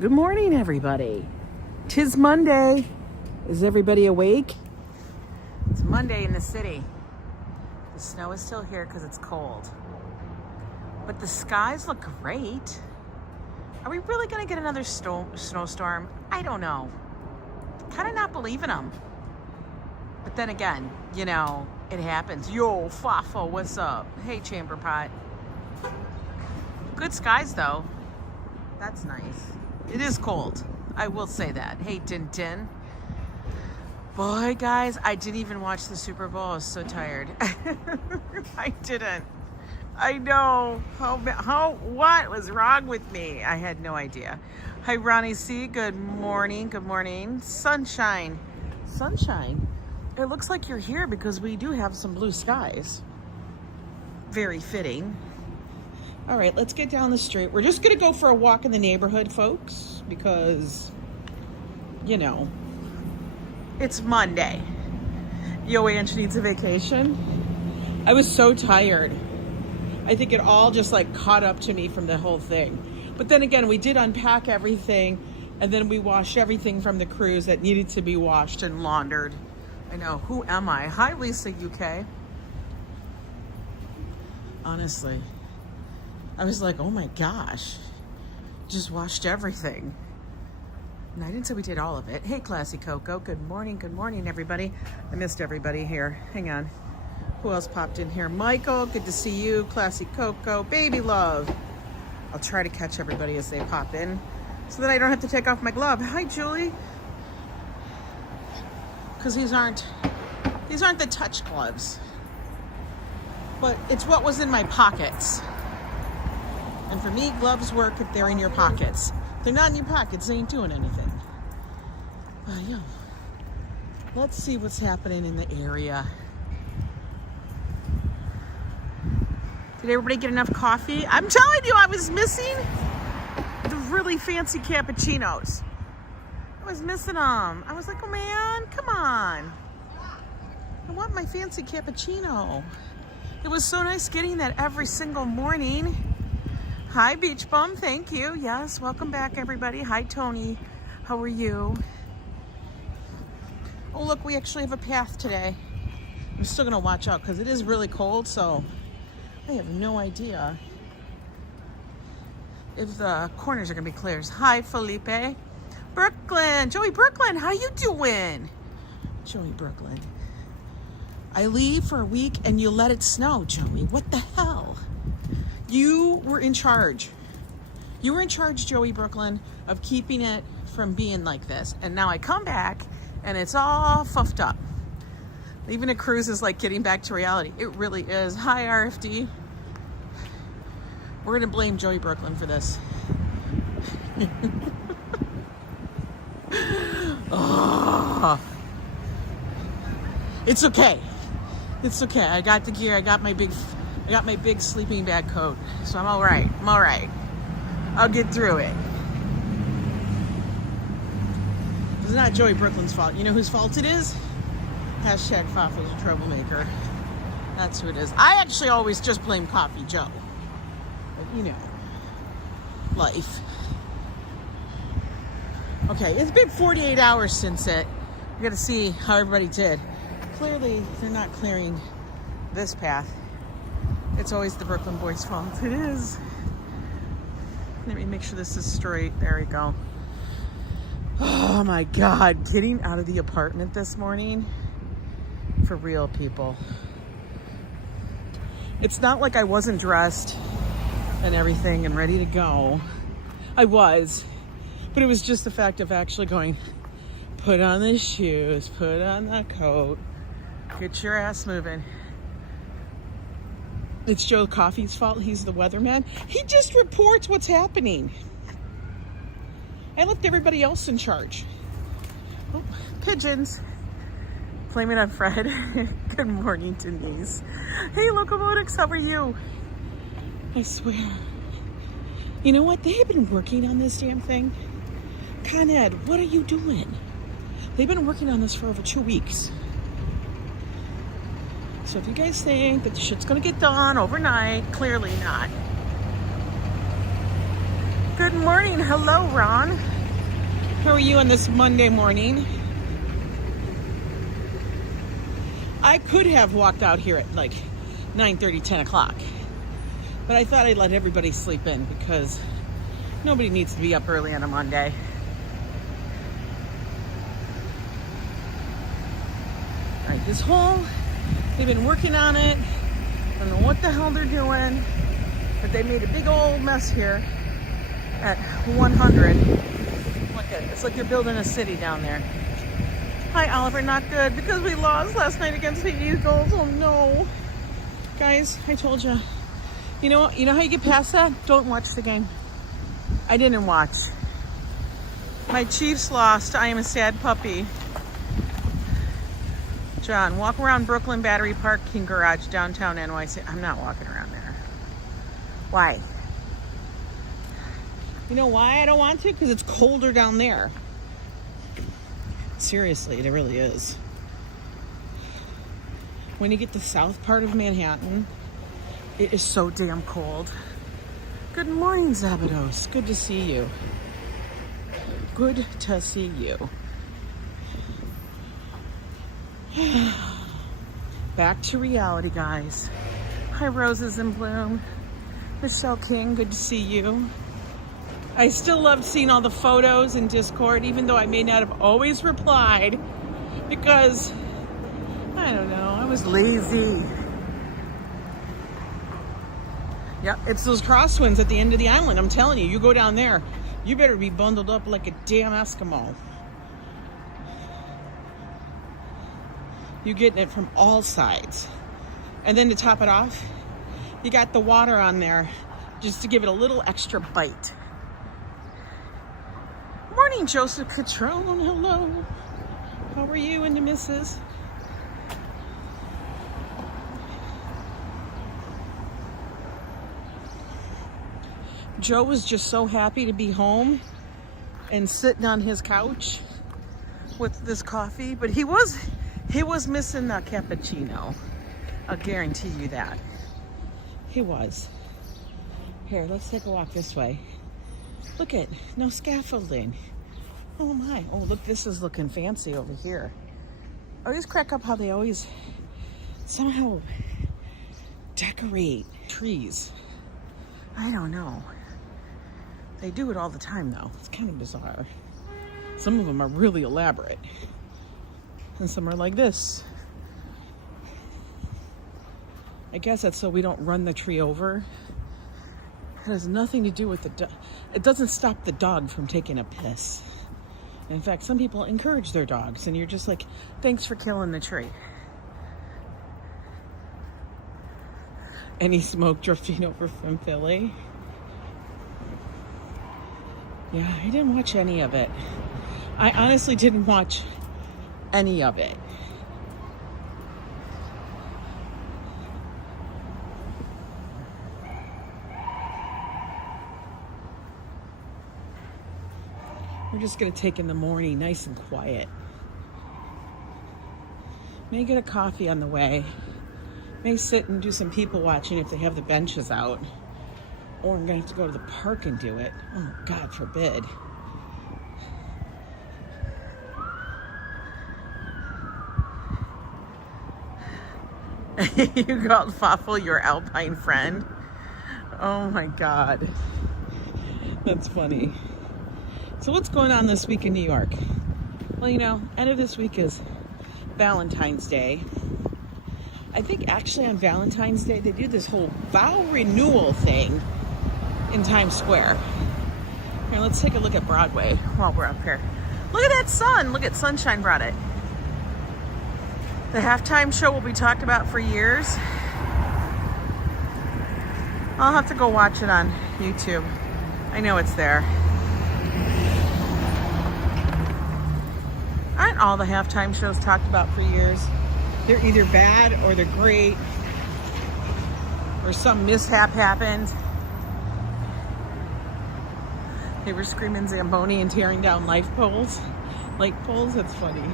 Good morning, everybody. 'Tis Monday. Is everybody awake? It's Monday in the city. The snow is still here because it's cold. But the skies look great. Are we really going to get another snowstorm? I don't know. Kind of not believing them. But then again, you know, it happens. Yo, FAFO, what's up? Hey, Chamber Pot. Good skies, though. That's nice. It is cold. I will say that. Hey, Tintin. Boy, guys, I didn't even watch the Super Bowl. I was so tired. I didn't. I know. What was wrong with me? I had no idea. Hi, Ronnie C. Good morning. Good morning. Sunshine. Sunshine. It looks like you're here because we do have some blue skies. Very fitting. All right, let's get down the street. We're just going to go for a walk in the neighborhood, folks, because, you know, it's Monday. Yo Ange needs a vacation. I was so tired. I think it all just like caught up to me from the whole thing. But then again, we did unpack everything, and then we washed everything from the cruise that needed to be washed and laundered. I know. Who am I? Hi, Lisa, UK. Honestly, I was like, oh my gosh, just washed everything. And I didn't say we did all of it. Hey, Klassykoko. Good morning, everybody. I missed everybody here. Hang on. Who else popped in here? Michael, good to see you. Klassykoko, baby love. I'll try to catch everybody as they pop in so that I don't have to take off my glove. Hi, Julie. Because these aren't the touch gloves. But it's what was in my pockets. And for me, gloves work if they're in your pockets. If they're not in your pockets, they ain't doing anything. Yeah. Let's see what's happening in the area. Did everybody get enough coffee? I'm telling you, I was missing the really fancy cappuccinos. I was missing them. I was like, oh man, come on. I want my fancy cappuccino. It was so nice getting that every single morning. Hi, Beach Bum. Thank you. Yes, welcome back, everybody. Hi, Tony. How are you? Oh, look, we actually have a path today. I'm still going to watch out because it is really cold, so I have no idea if the corners are going to be clear. Hi, Felipe. Brooklyn. Joey Brooklyn, how you doing? Joey Brooklyn. I leave for a week and you let it snow, Joey. What the hell? You were in charge. You were in charge, Joey Brooklyn, of keeping it from being like this. And now I come back and it's all fuffed up. Even a cruise is like getting back to reality. It really is. Hi, RFD. We're going to blame Joey Brooklyn for this. Oh. It's okay. It's okay. I got the gear. I got my big sleeping bag coat. So I'm all right. I'm all right. I'll get through it. It's not Joey Brooklyn's fault. You know whose fault it is? Hashtag FAFO's a troublemaker. That's who it is. I actually always just blame Coffee Joe. But, you know, life. Okay, it's been 48 hours since it. We got to see how everybody did. Clearly, they're not clearing this path. It's always the Brooklyn boys' fault. It is. Let me make sure this is straight. There we go. Oh my God, getting out of the apartment this morning, for real, people. It's not like I wasn't dressed and everything and ready to go. I was, but it was just the fact of actually going, put on the shoes, put on the coat, get your ass moving. It's Joe Coffey's fault. He's the weatherman. He just reports what's happening. I left everybody else in charge. Oh, pigeons. Blame it on Fred. Good morning, Denise. Hey, Locomotics, how are you? I swear. You know what? They have been working on this damn thing. Con Ed, what are you doing? They've been working on this for over 2 weeks. So if you guys think that the shit's gonna get done overnight, clearly not. Good morning. Hello, Ron. How are you on this Monday morning? I could have walked out here at like 9:30, 10 o'clock. But I thought I'd let everybody sleep in because nobody needs to be up early on a Monday. All right, this hole, they've been working on it. I don't know what the hell they're doing, but they made a big old mess here at 100. Look at it. It's like they're building a city down there. Hi, Oliver. Not good because we lost last night against the Eagles. Oh, no. Guys, I told you. You know how you get past that? Don't watch the game. I didn't watch. My Chiefs lost. I am a sad puppy. John, walk around Brooklyn Battery Parking Garage, downtown NYC. I'm not walking around there. Why? You know why I don't want to? Because it's colder down there. Seriously, it really is. When you get the south part of Manhattan, it is so damn cold. Good morning, Zabados. Good to see you. Good to see you. Back to reality, guys. Hi, Roses in Bloom. Michelle King, good to see you. I still love seeing all the photos in Discord, even though I may not have always replied because, I don't know, I was lazy. Yeah, it's those crosswinds at the end of the island. I'm telling you, you go down there, you better be bundled up like a damn Eskimo. You're getting it from all sides. And then to top it off, you got the water on there just to give it a little extra bite. Morning, Joseph Catrone. Hello. How are you and the missus? Joe was just so happy to be home and sitting on his couch with this coffee, but he was missing a cappuccino. I'll guarantee you that. He was. Here, let's take a walk this way. Look at, no scaffolding. Oh my, oh look, this is looking fancy over here. I always crack up how they always somehow decorate trees. I don't know. They do it all the time though. It's kind of bizarre. Some of them are really elaborate. And some are like this. I guess that's so we don't run the tree over. It has nothing to do with the dog. It doesn't stop the dog from taking a piss. In fact, some people encourage their dogs and you're just like, thanks for killing the tree. Any smoke drifting over from Philly? Yeah, I didn't watch any of it. I honestly didn't watch any of it. We're just gonna take in the morning nice and quiet. May get a coffee on the way. May sit and do some people watching if they have the benches out. Or I'm gonna have to go to the park and do it. Oh, God forbid. You called FAFO your alpine friend? Oh my God. That's funny. So what's going on this week in New York? Well, you know, end of this week is Valentine's Day. I think actually on Valentine's Day, they do this whole vow renewal thing in Times Square. Here, let's take a look at Broadway while we're up here. Look at that sun. Look at sunshine brought it. The halftime show will be talked about for years. I'll have to go watch it on YouTube. I know it's there. Aren't all the halftime shows talked about for years? They're either bad or they're great, or some mishap happened. They were screaming Zamboni and tearing down light poles. That's funny.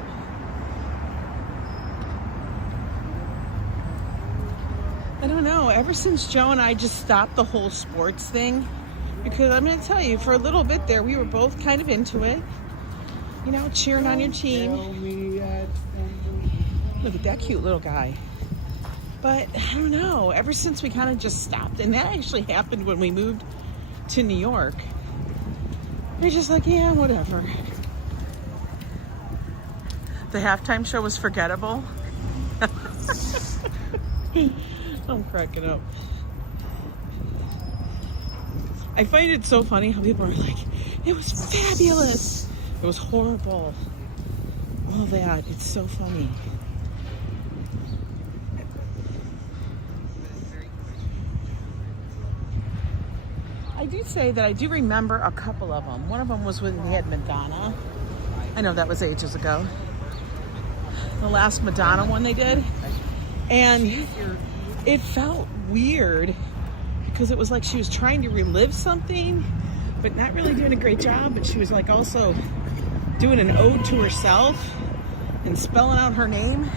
don't know, ever since Joe and I just stopped the whole sports thing, because I'm going to tell you, for a little bit there, we were both kind of into it. You know, cheering on your team. Look at that cute little guy. But I don't know, ever since we kind of just stopped, and that actually happened when we moved to New York. We're just like, yeah, whatever. The halftime show was forgettable. I'm cracking up. I find it so funny how people are like, it was fabulous. It was horrible. All that. It's so funny. I do say that I do remember a couple of them. One of them was when they had Madonna. I know that was ages ago. The last Madonna one they did. And it felt weird because it was like she was trying to relive something, but not really doing a great job. But she was like also doing an ode to herself and spelling out her name.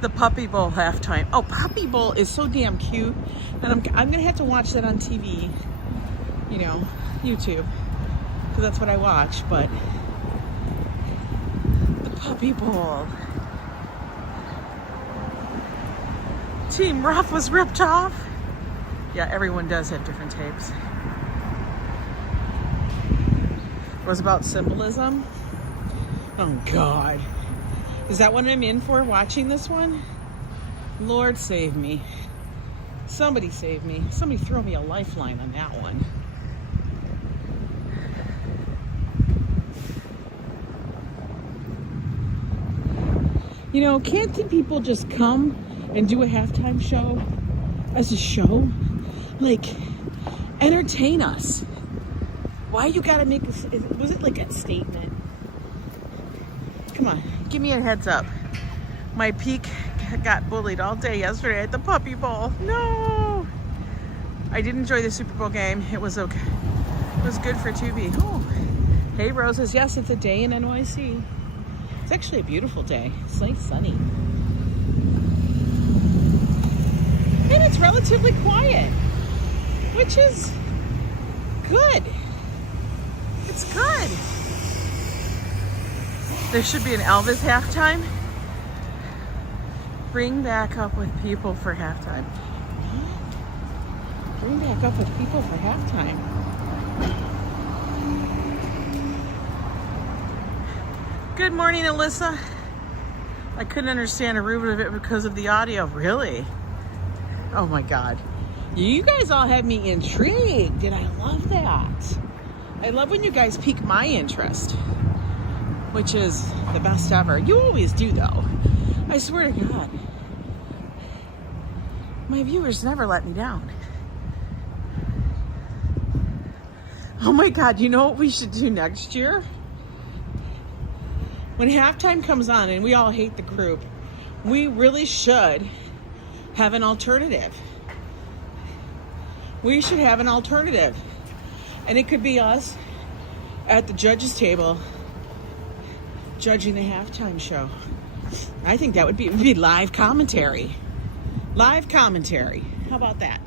The Puppy Bowl halftime. Oh, Puppy Bowl is so damn cute. And I'm going to have to watch that on TV. You know, YouTube. Because that's what I watch. But the Puppy Bowl. Team Rough was ripped off. Yeah, everyone does have different tapes. It was about symbolism. Oh, God. Is that what I'm in for, watching this one? Lord save me. Somebody save me. Somebody throw me a lifeline on that one. You know, can't the people just come and do a halftime show as a show? Like, entertain us. Why you gotta make this? Was it like a statement? Come on, give me a heads up. My peak got bullied all day yesterday at the Puppy Bowl. No! I did enjoy the Super Bowl game. It was okay. It was good for Tubi. Oh, hey Roses. Yes, it's a day in NYC. It's actually a beautiful day. It's nice, sunny. And it's relatively quiet, which is good. It's good. There should be an Elvis halftime. Bring back up with people for halftime. Bring back up with people for halftime. Good morning, Alyssa. I couldn't understand a root of it because of the audio. Really? Oh my God. You guys all have me intrigued, and I love that. I love when you guys pique my interest, which is the best ever. You always do, though. I swear to God. My viewers never let me down. Oh my God, you know what we should do next year? When halftime comes on and we all hate the group, we really should have an alternative. We should have an alternative. And it could be us at the judges' table judging the halftime show. I think that would be live commentary. Live commentary. How about that?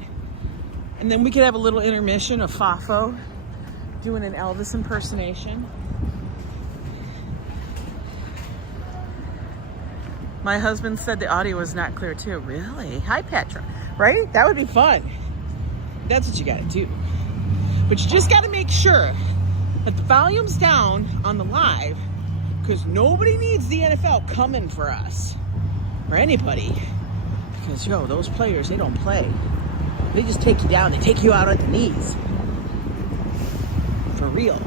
And then we could have a little intermission of FAFO doing an Elvis impersonation. My husband said the audio was not clear too. Really? Hi, Petra. Right? That would be fun. That's what you gotta do. But you just gotta make sure that the volume's down on the live, because nobody needs the NFL coming for us. Or anybody. Because, yo, those players, they don't play. They just take you down. They take you out on the knees. For real.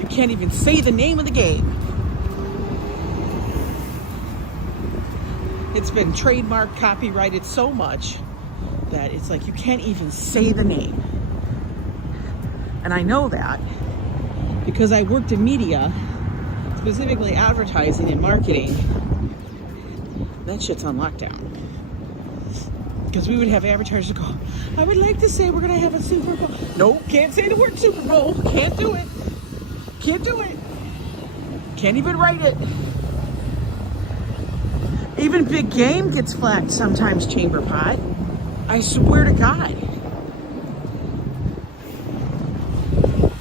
You can't even say the name of the game. It's been trademarked, copyrighted so much that it's like you can't even say the name. And I know that because I worked in media, specifically advertising and marketing. That shit's on lockdown. Because we would have advertisers go, I would like to say we're going to have a Super Bowl. Nope, can't say the word Super Bowl. Can't do it. Can't do it. Can't even write it. Even Big Game gets flagged sometimes, Chamber Pot. I swear to God.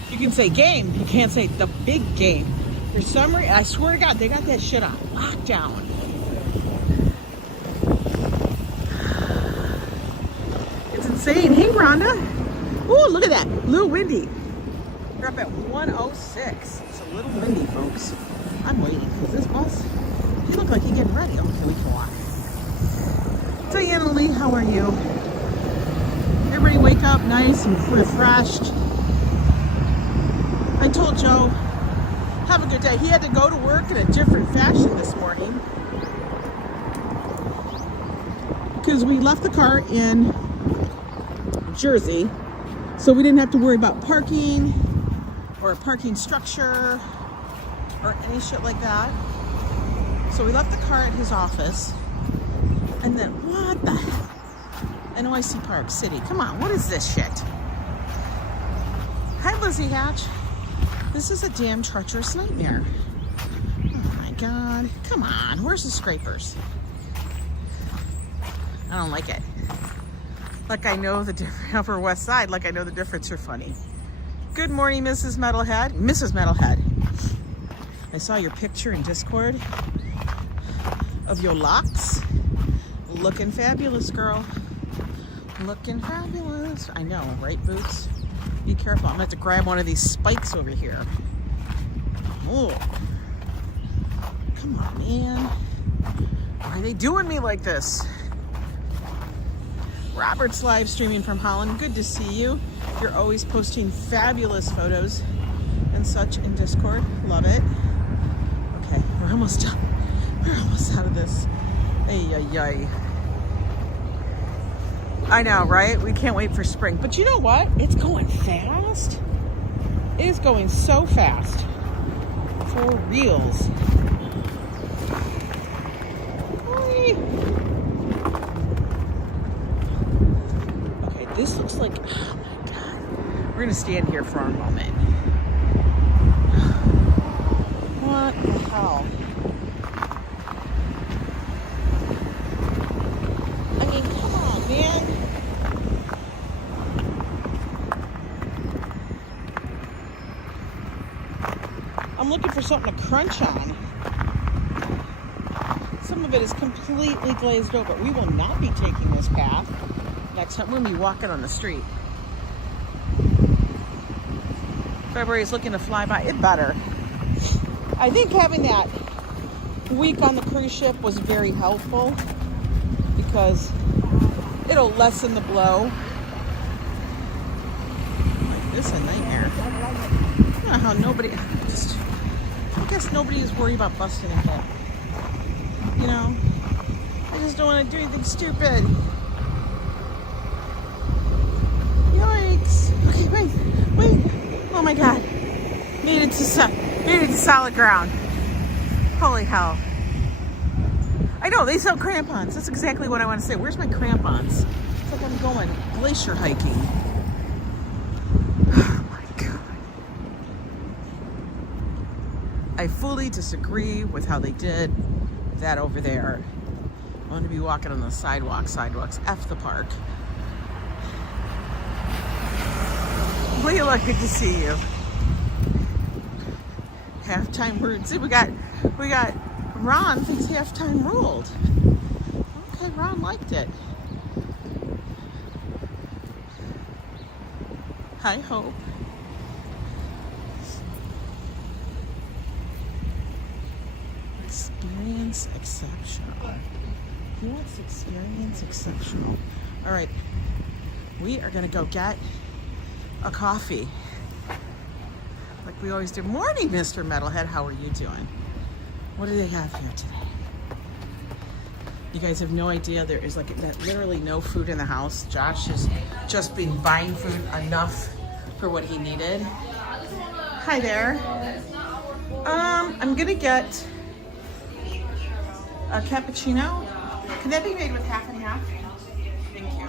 You can say game, you can't say the big game. For some reason, I swear to God, they got that shit on lockdown. It's insane. Hey, Rhonda. Ooh, look at that. A little windy. We're up at 106. It's a little windy, folks. I'm waiting because this bus, he looked like he's getting ready. Okay, we can walk. Diana Lee, how are you? Everybody wake up nice and refreshed. I told Joe, have a good day. He had to go to work in a different fashion this morning because we left the car in Jersey, so we didn't have to worry about parking or a parking structure or any shit like that. So we left the car at his office, and then what the heck? NYC Park City. Come on, what is this shit? Hi, Lizzie Hatch. This is a damn treacherous nightmare. Oh my God. Come on, where's the scrapers? I don't like it. Like I know the difference, Upper West Side, like I know the difference are funny. Good morning, Mrs. Metalhead. Mrs. Metalhead. I saw your picture in Discord of your locks. Looking fabulous, girl. Looking fabulous. I know, right, Boots? Be careful. I'm going to have to grab one of these spikes over here. Oh. Come on, man. Why are they doing me like this? Robert's live streaming from Holland. Good to see you. You're always posting fabulous photos and such in Discord. Love it. Okay, we're almost done. We're almost out of this. Ay, ay, ay. I know, right? We can't wait for spring. But you know what? It's going fast. It is going so fast. For reals. Hi. Okay, this looks like, oh my God. We're gonna stand here for a moment. What the hell? I mean, come on, man. I'm looking for something to crunch on. Some of it is completely glazed over. We will not be taking this path. Next time we're going to be walking on the street. February is looking to fly by. It better. I think having that week on the cruise ship was very helpful because it'll lessen the blow. Like, this is a nightmare. I don't know how nobody... I guess nobody is worried about busting a hip. You know? I just don't want to do anything stupid. Yikes. Okay, wait. Oh my God. Made it to solid ground. Holy hell. I know, they sell crampons. That's exactly what I want to say. Where's my crampons? It's like I'm going glacier hiking. Oh my God. I fully disagree with how they did that over there. I want to be walking on the sidewalks. F the park. Leila, good to see you. Halftime rude. See, we got Ron thinks halftime ruled. Okay, Ron liked it. Hi, Hope. Experience exceptional. Who wants experience exceptional? All right, we are gonna go get a coffee. Like we always do. Morning, Mr. Metalhead. How are you doing? What do they have here today? You guys have no idea. There is like literally no food in the house. Josh has just been buying food enough for what he needed. Hi there. I'm gonna get a cappuccino. Can that be made with half and half? Thank you.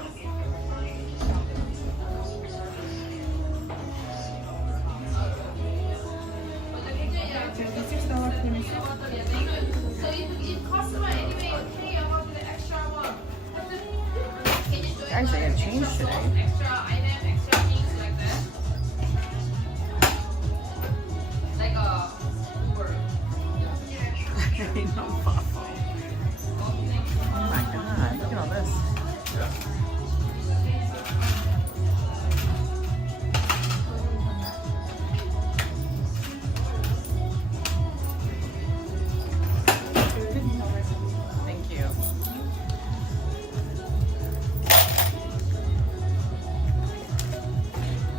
Guys, change today. Extra item, extra things like that. Like a Uber. No FAFO. Oh my God, look at all this. Thank you.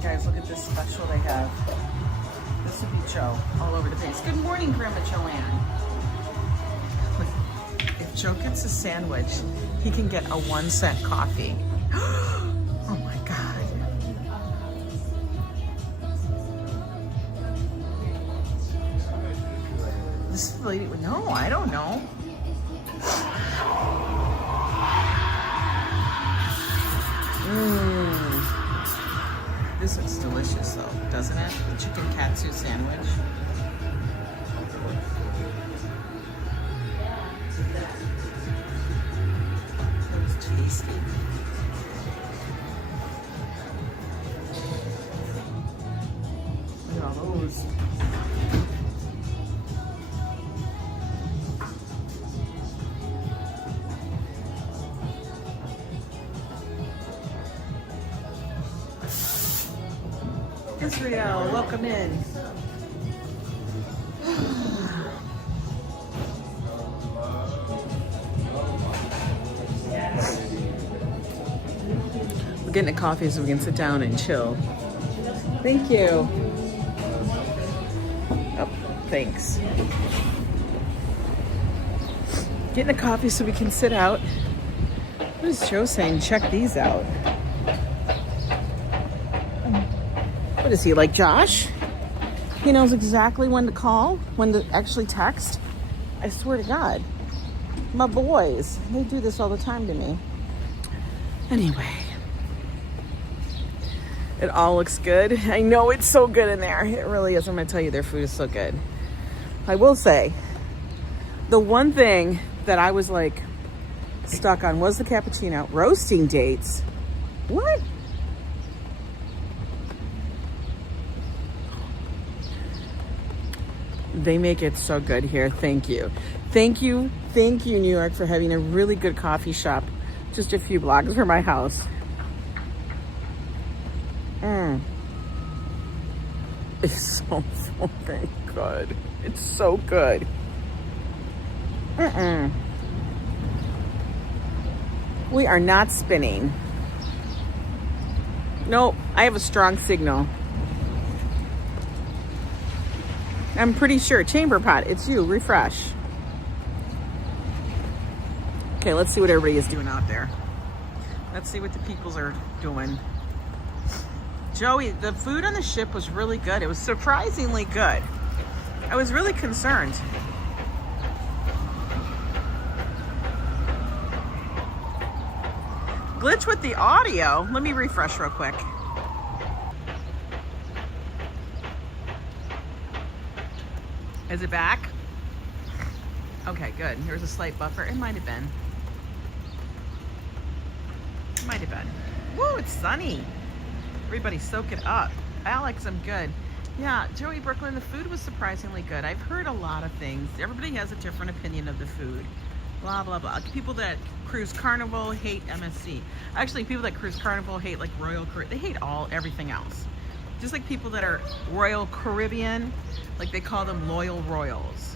Guys, look at this special they have. This would be Joe all over the place. Good morning, Grandma Joanne. If Joe gets a sandwich, he can get a 1-cent coffee. Oh my God. This lady, no, I don't know. This looks delicious though, doesn't it? The chicken katsu sandwich. Looks tasty. Look at all those. Israel, welcome in. We're getting a coffee so we can sit down and chill. Thank you. Oh, thanks. Getting a coffee so we can sit out. What is Joe saying? Check these out. What is he, like Josh? He knows exactly when to call, when to actually text. I swear to God. My boys, they do this all the time to me. Anyway. It all looks good. I know it's so good in there. It really is. I'm going to tell you, their food is so good. I will say, the one thing that I was like stuck on was the cappuccino. Roasting dates. What? They make it so good here. Thank you. Thank you, New York, for having a really good coffee shop just a few blocks from my house. It's so fucking good. It's so good. We are not spinning. Nope, I have a strong signal. I'm pretty sure. Chamber pot, it's you. Refresh. Okay, let's see what everybody is doing out there. Let's see what the peoples are doing. Joey, the food on the ship was really good. It was surprisingly good. I was really concerned. Glitch with the audio. Let me refresh real quick. Is it back? Okay, good. Here's a slight buffer. It might have been. It might have been. Woo, it's sunny. Everybody soak it up. Alex, I'm good. Yeah, Joey Brooklyn, the food was surprisingly good. I've heard a lot of things. Everybody has a different opinion of the food. Blah, blah, blah. People that cruise Carnival hate MSC. Actually, people that cruise Carnival hate like Royal Caribbean. They hate everything else. Just like people that are Royal Caribbean, like they call them Loyal Royals.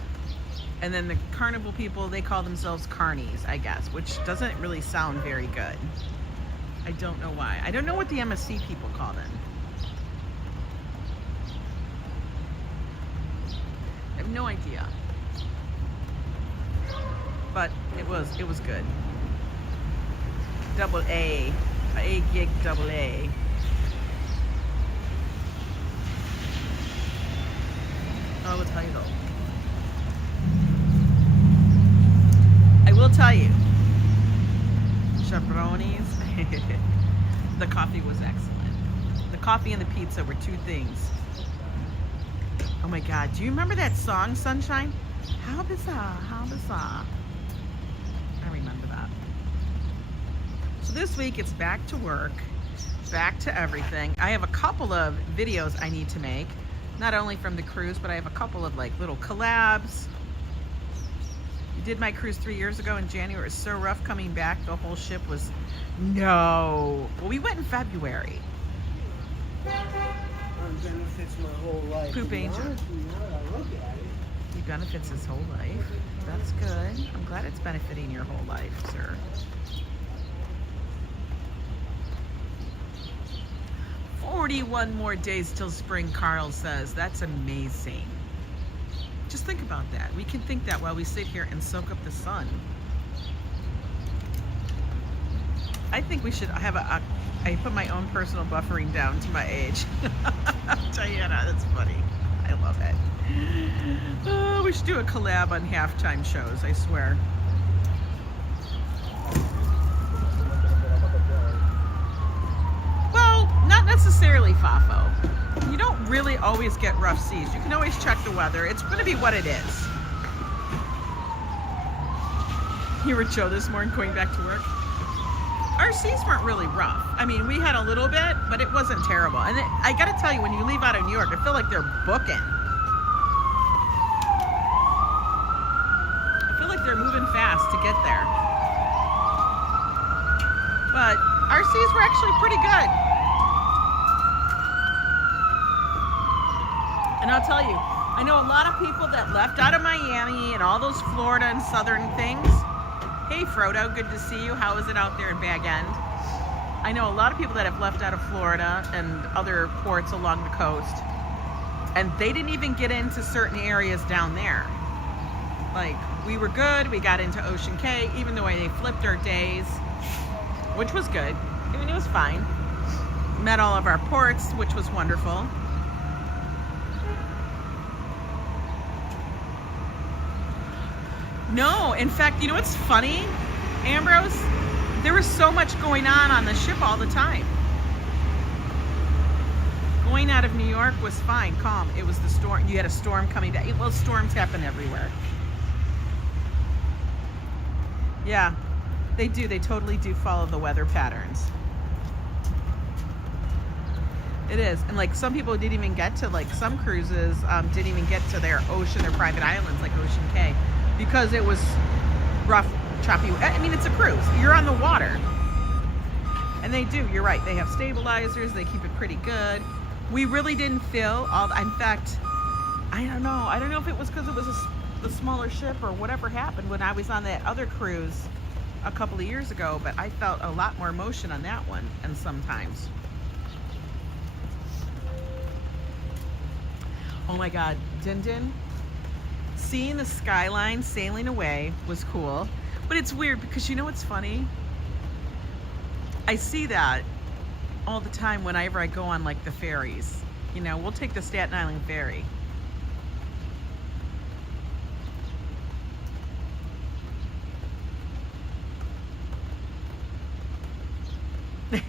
And then the Carnival people, they call themselves Carnies, I guess, which doesn't really sound very good. I don't know why. I don't know what the MSC people call them. I have no idea. But it was good. Double A gig double A. I will tell you though. I will tell you. Chaperones. The coffee was excellent. The coffee and the pizza were two things. Oh my God. Do you remember that song, Sunshine? How bizarre, how bizarre. I remember that. So this week it's back to work, back to everything. I have a couple of videos I need to make, not only from the cruise, but I have a couple of like little collabs. I did my cruise 3 years ago in January. It was so rough coming back. The whole ship was, no. Well, we went in February. Benefits my whole life. Poop Angel. Honestly, now that I look at it. He benefits his whole life. That's good. I'm glad it's benefiting your whole life, sir. "41 more days till spring," Carl says. That's amazing. Just think about that. We can think that while we sit here and soak up the sun. I think we should have I put my own personal buffering down to my age. Diana, that's funny. I love it. Oh, we should do a collab on halftime shows, I swear. Well, not necessarily FAFO. You don't really always get rough seas. You can always check the weather. It's going to be what it is. You were Joe this morning going back to work? Our seas weren't really rough. I mean, we had a little bit, but it wasn't terrible. And I got to tell you, when you leave out of New York, I feel like they're booking. I feel like they're moving fast to get there. But our seas were actually pretty good. And I'll tell you, I know a lot of people that left out of Miami and all those Florida and southern things. Hey Frodo, good to see you. How is it out there in Bag End? I know a lot of people that have left out of Florida and other ports along the coast, and they didn't even get into certain areas down there. Like, we were good, we got into Ocean Cay, even though they flipped our days, which was good. I mean, it was fine. Met all of our ports, which was wonderful. No, in fact, you know what's funny, Ambrose? There was so much going on the ship all the time. Going out of New York was fine, calm. It was the storm. You had a storm coming down. Well, storms happen everywhere. Yeah, they do. They totally do follow the weather patterns. It is. And like some people didn't even get to, like some cruises didn't even get to their ocean, their private islands like Ocean Cay, because it was rough, choppy. I mean, it's a cruise. You're on the water. And they do, you're right. They have stabilizers. They keep it pretty good. We really didn't feel all, in fact, I don't know. I don't know if it was because it was the smaller ship or whatever happened when I was on that other cruise a couple of years ago, but I felt a lot more motion on that one, and sometimes. Oh my God, Din Din. Seeing the skyline sailing away was cool, but it's weird because you know what's funny? I see that all the time whenever I go on like the ferries. You know, we'll take the Staten Island ferry.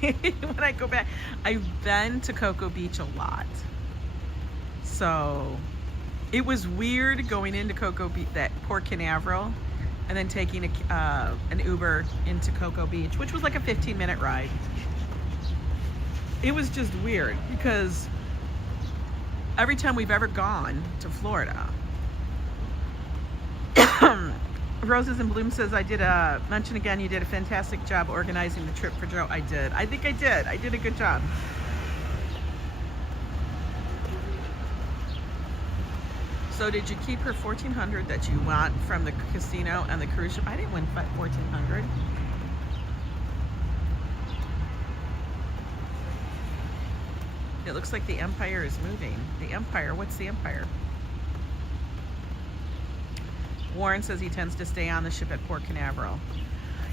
When I go back, I've been to Cocoa Beach a lot. So it was weird going into Cocoa Beach, that Port Canaveral, and then taking an Uber into Cocoa Beach, which was like a 15-minute ride. It was just weird because every time we've ever gone to Florida, Roses and Bloom says, I did mention again, you did a fantastic job organizing the trip for Joe. I did. I think I did. I did a good job. So did you keep her $1,400 that you want from the casino and the cruise ship? I didn't win $1,400. It looks like the Empire is moving. The Empire, what's the Empire? Warren says he tends to stay on the ship at Port Canaveral.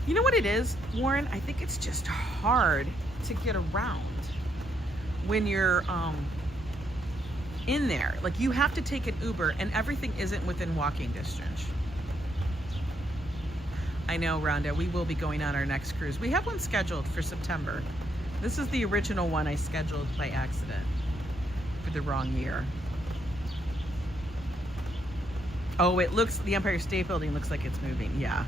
You know what it is, Warren? I think it's just hard to get around when you're in there. Like, you have to take an Uber and everything isn't within walking distance. I know, Rhonda, we will be going on our next cruise. We have one scheduled for September. This is the original one I scheduled by accident for the wrong year. Oh, it looks, the Empire State Building looks like it's moving, yeah.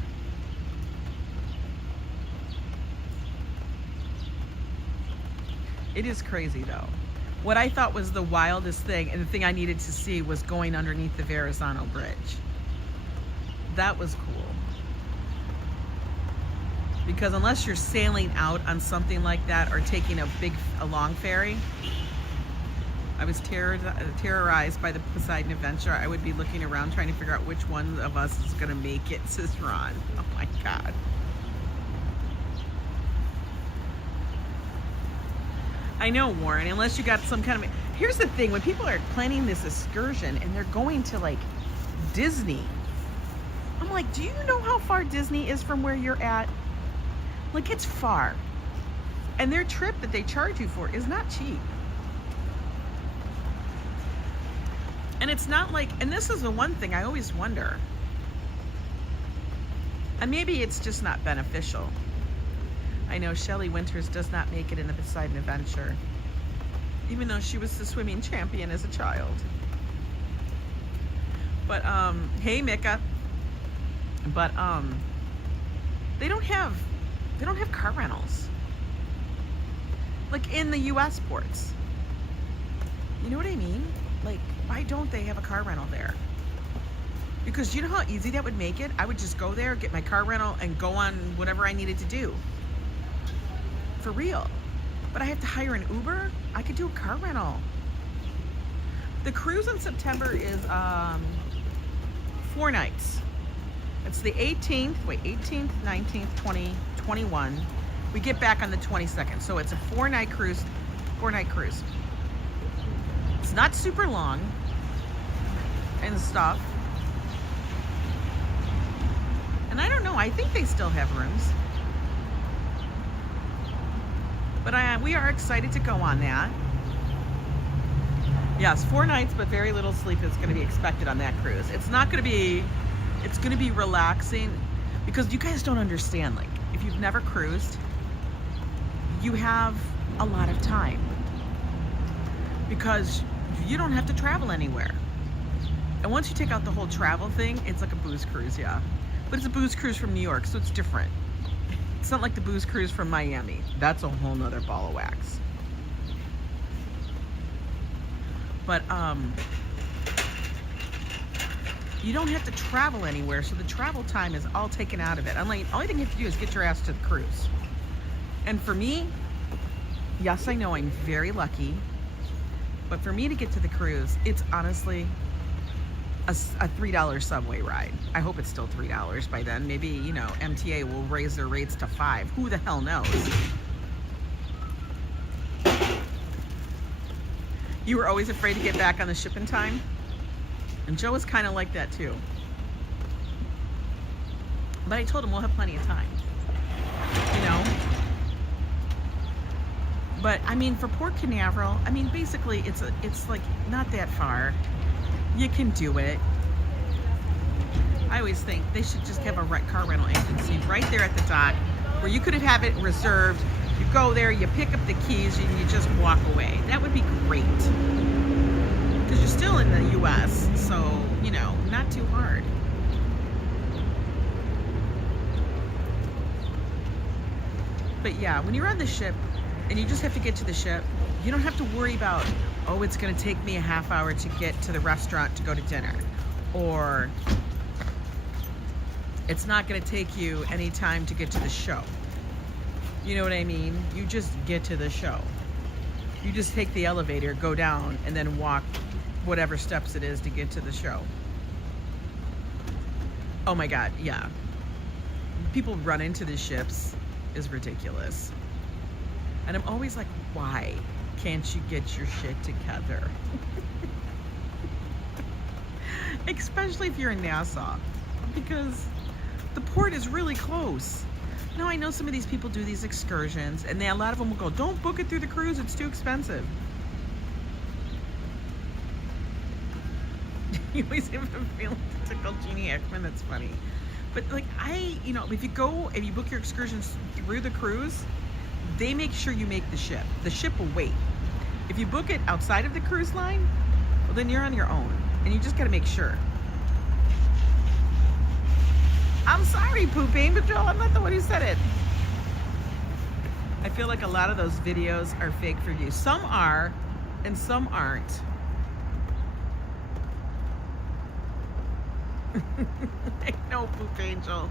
It is crazy though. What I thought was the wildest thing, and the thing I needed to see, was going underneath the Verrazano Bridge. That was cool. Because unless you're sailing out on something like that or taking a long ferry, I was terrorized by the Poseidon Adventure. I would be looking around trying to figure out which one of us is going to make it, says Ron. Oh my God. I know, Warren, unless you got some kind of... Here's the thing, when people are planning this excursion and they're going to like Disney, I'm like, do you know how far Disney is from where you're at? Like, it's far. And their trip that they charge you for is not cheap. And it's not like, and this is the one thing I always wonder, and maybe it's just not beneficial. I know Shelley Winters does not make it in the Poseidon Adventure, even though she was the swimming champion as a child. But, hey Mika. But, they don't have car rentals. Like in the US ports. You know what I mean? Like, why don't they have a car rental there? Because you know how easy that would make it? I would just go there, get my car rental, and go on whatever I needed to do. For real. But I have to hire an Uber? I could do a car rental. The cruise in September is 4 nights. It's the 18th, 19th, 20th, 21. We get back on the 22nd. So it's a 4-night cruise. It's not super long and stuff. And I don't know, I think they still have rooms. But we are excited to go on that. Yes, 4 nights, but very little sleep is going to be expected on that cruise. It's not going to be, it's going to be relaxing, because you guys don't understand, like, if you've never cruised, you have a lot of time. Because you don't have to travel anywhere. And once you take out the whole travel thing, it's like a booze cruise, yeah. But it's a booze cruise from New York, so it's different. It's not like the booze cruise from Miami. That's a whole nother ball of wax. But you don't have to travel anywhere, so the travel time is all taken out of it. Only thing you have to do is get your ass to the cruise. And for me, yes, I know I'm very lucky, but for me to get to the cruise, it's honestly a $3 subway ride. I hope it's still $3 by then. Maybe, you know, MTA will raise their rates to $5. Who the hell knows? You were always afraid to get back on the ship in time? And Joe was kind of like that too. But I told him we'll have plenty of time. You know? But I mean, for Port Canaveral, I mean, basically it's like not that far. You can do it. I always think they should just have a car rental agency right there at the dock, where you could have it reserved. You go there, you pick up the keys, and you just walk away. That would be great. Because you're still in the US, so, you know, not too hard. But yeah, when you're on the ship and you just have to get to the ship, you don't have to worry about, oh, it's going to take me a half hour to get to the restaurant to go to dinner. Or it's not going to take you any time to get to the show. You know what I mean? You just get to the show. You just take the elevator, go down, and then walk whatever steps it is to get to the show. Oh my God, yeah. People run into the ships is ridiculous. And I'm always like, why can't you get your shit together? Especially if you're in Nassau, because the port is really close. Now, I know some of these people do these excursions, and a lot of them will go, don't book it through the cruise, it's too expensive. You always have a feeling to tickle Jeannie Ekman, that's funny. But like, you know, if you book your excursions through the cruise, they make sure you make the ship. The ship will wait. If you book it outside of the cruise line, well, then you're on your own, and you just gotta make sure. I'm sorry, Pooping, but Joe, I'm not the one who said it. I feel like a lot of those videos are fake for you. Some are, and some aren't. I know, Poop Angel.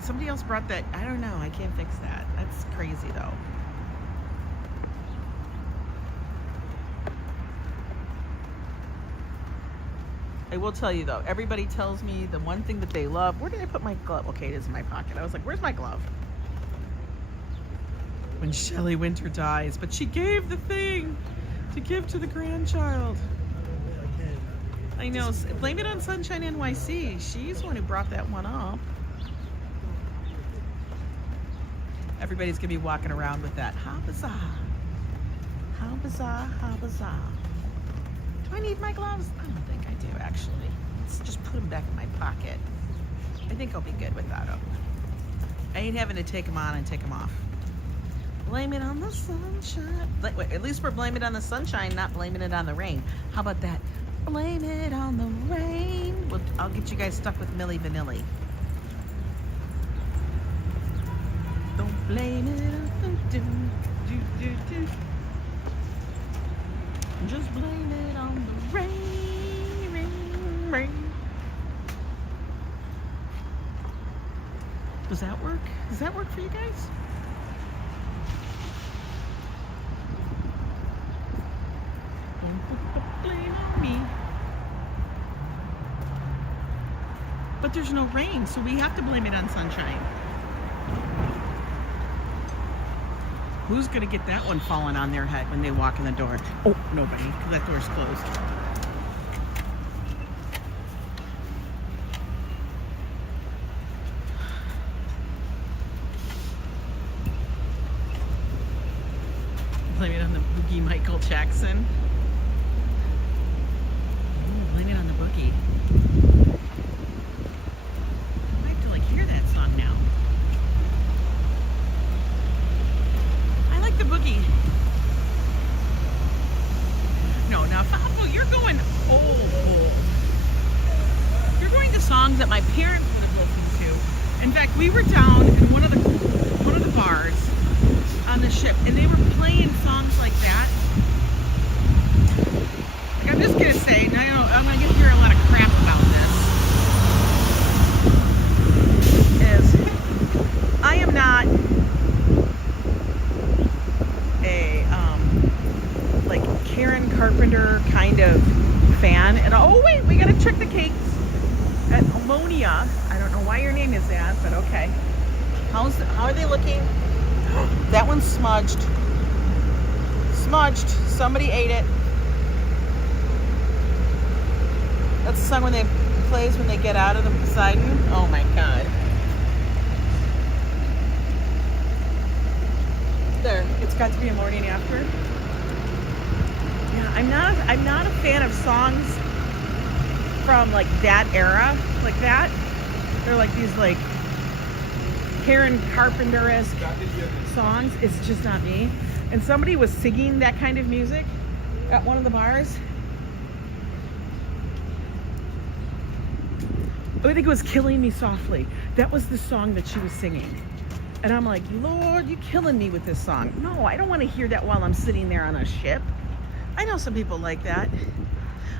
Somebody else brought that. I don't know. I can't fix that. That's crazy, though. I will tell you, though, everybody tells me the one thing that they love. Where did I put my glove? Okay, it is in my pocket. I was like, where's my glove? When Shelley Winter dies, but she gave the thing to give to the grandchild. I know. Blame it on Sunshine NYC. She's the one who brought that one up. Everybody's gonna be walking around with that. How bizarre. How bizarre. How bizarre. Do I need my gloves? I don't think I do, actually. Let's just put them back in my pocket. I think I'll be good without them. I ain't having to take them on and take them off. Blame it on the sunshine. Wait, at least we're blaming it on the sunshine, not blaming it on the rain. How about that? Blame it on the rain. Well, I'll get you guys stuck with Milli Vanilli. Don't blame it on the do. Just blame it on the rain. Does that work? Does that work for you guys? Blame on me. But there's no rain, so we have to blame it on sunshine. Who's gonna get that one falling on their head when they walk in the door? Oh, nobody, because that door's closed. Blame it on the Boogie Michael Jackson. Oh, blame it on the boogie. I have to like hear that song now. I like the boogie. No, now FAFO, you're going old. You're going to songs that my parents would have listened to. In fact, we were down in one of the bars on the ship, and they were playing songs like that. Like, I'm just gonna say, I'm gonna hear a lot of crap about this. Is I am not a like Karen Carpenter kind of fan. And oh wait, we gotta check the cakes at Ammonia. I don't know why your name is that, but okay. How are they looking? That one's smudged. Smudged. Somebody ate it. That's the song when they plays when they get out of the Poseidon. Oh my god. There. It's got to be a morning after. Yeah, I'm not a fan of songs from like that era, like that. They're like these like Karen Carpenter-esque songs. It's just not me. And somebody was singing that kind of music at one of the bars. I think it was Killing Me Softly. That was the song that she was singing. And I'm like, Lord, you're killing me with this song. No, I don't want to hear that while I'm sitting there on a ship. I know some people like that.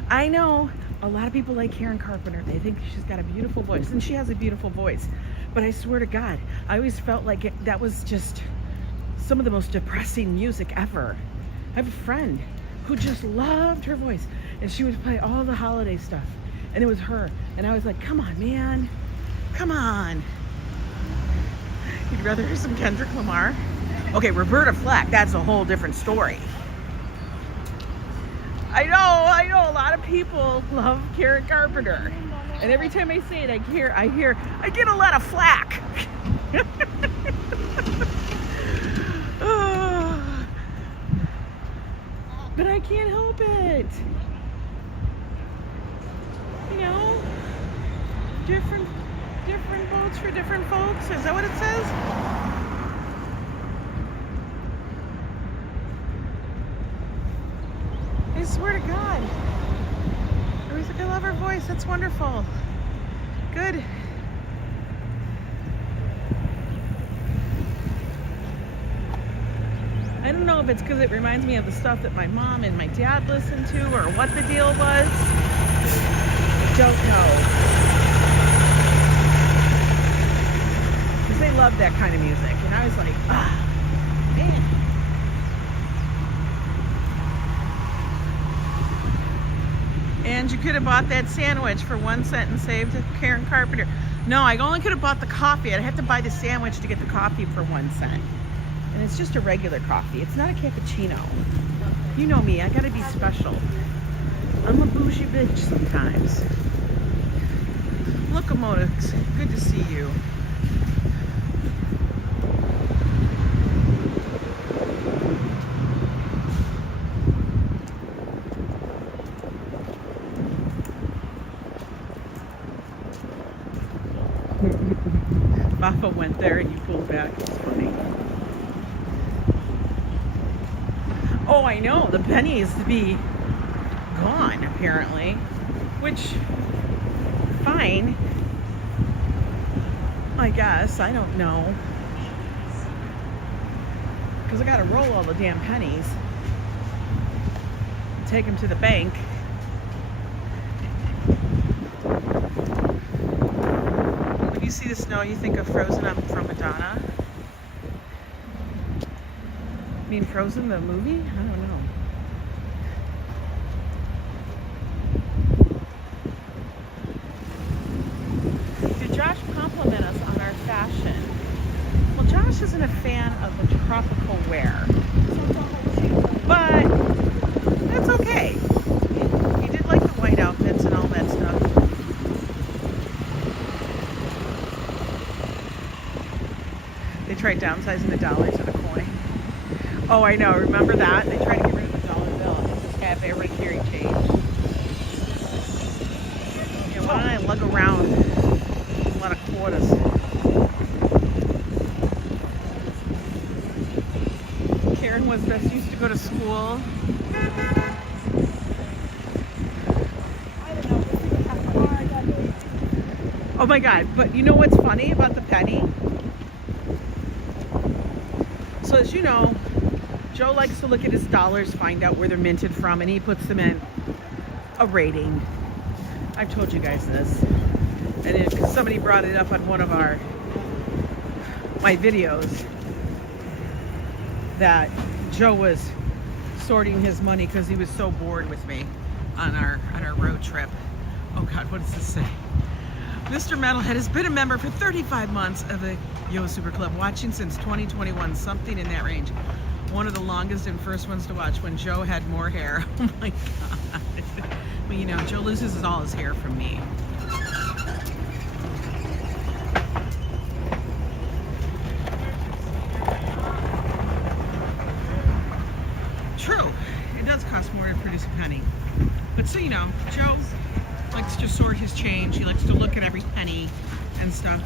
I know a lot of people like Karen Carpenter. They think she's got a beautiful voice, and she has a beautiful voice. But I swear to God, I always felt like that was just some of the most depressing music ever. I have a friend who just loved her voice, and she would play all the holiday stuff, and it was her. And I was like, come on, man. Come on. You'd rather hear some Kendrick Lamar? Okay, Roberta Flack, that's a whole different story. I know, a lot of people love Karen Carpenter. And every time I say it, I get a lot of flack. But I can't help it. You know, different boats for different folks. Is that what it says? I swear to God. Everybody's like, I love her voice. That's wonderful. Good. I don't know if it's because it reminds me of the stuff that my mom and my dad listened to or what the deal was. I don't know. Because they love that kind of music. And I was like, ah, man. And you could have bought that sandwich for 1 cent and saved Karen Carpenter. No, I only could have bought the coffee. I'd have to buy the sandwich to get the coffee for 1 cent. And it's just a regular coffee. It's not a cappuccino. You know me, I gotta be special. I'm a bougie bitch sometimes. Locomotive, good to see you. FAFO went there and you pulled back. It's funny. Oh, I know. The penny is to be gone, apparently. Which, fine. I guess. I don't know. Because I got to roll all the damn pennies. Take them to the bank. When you see the snow, you think of Frozen Up from Madonna. I mean, Frozen, the movie? I don't know. Did Josh compliment us on our fashion? Well, Josh isn't a fan of the tropical wear. But that's okay. He did like the white outfits and all that stuff. They tried downsizing the dollar to the coin. Oh, I know. Remember that? They tried to get rid of the dollar bill and just have everybody carry change. Yeah, why don't I lug around a lot of quarters? Karen was best used to go to school. Oh my God, but you know what's funny about the penny? So as you know, Joe likes to look at his dollars, find out where they're minted from, and he puts them in a rating. I've told you guys this. And somebody brought it up on one of my videos that Joe was sorting his money because he was so bored with me on our road trip. Oh God, what does this say? Mr. Metalhead has been a member for 35 months of the Yo Super Club, watching since 2021, something in that range. One of the longest and first ones to watch when Joe had more hair. Oh my God. Well, you know, Joe loses all his hair from me. True, it does cost more to produce a penny. But so, you know, Joe likes to sort his change. He likes to look at every penny and stuff.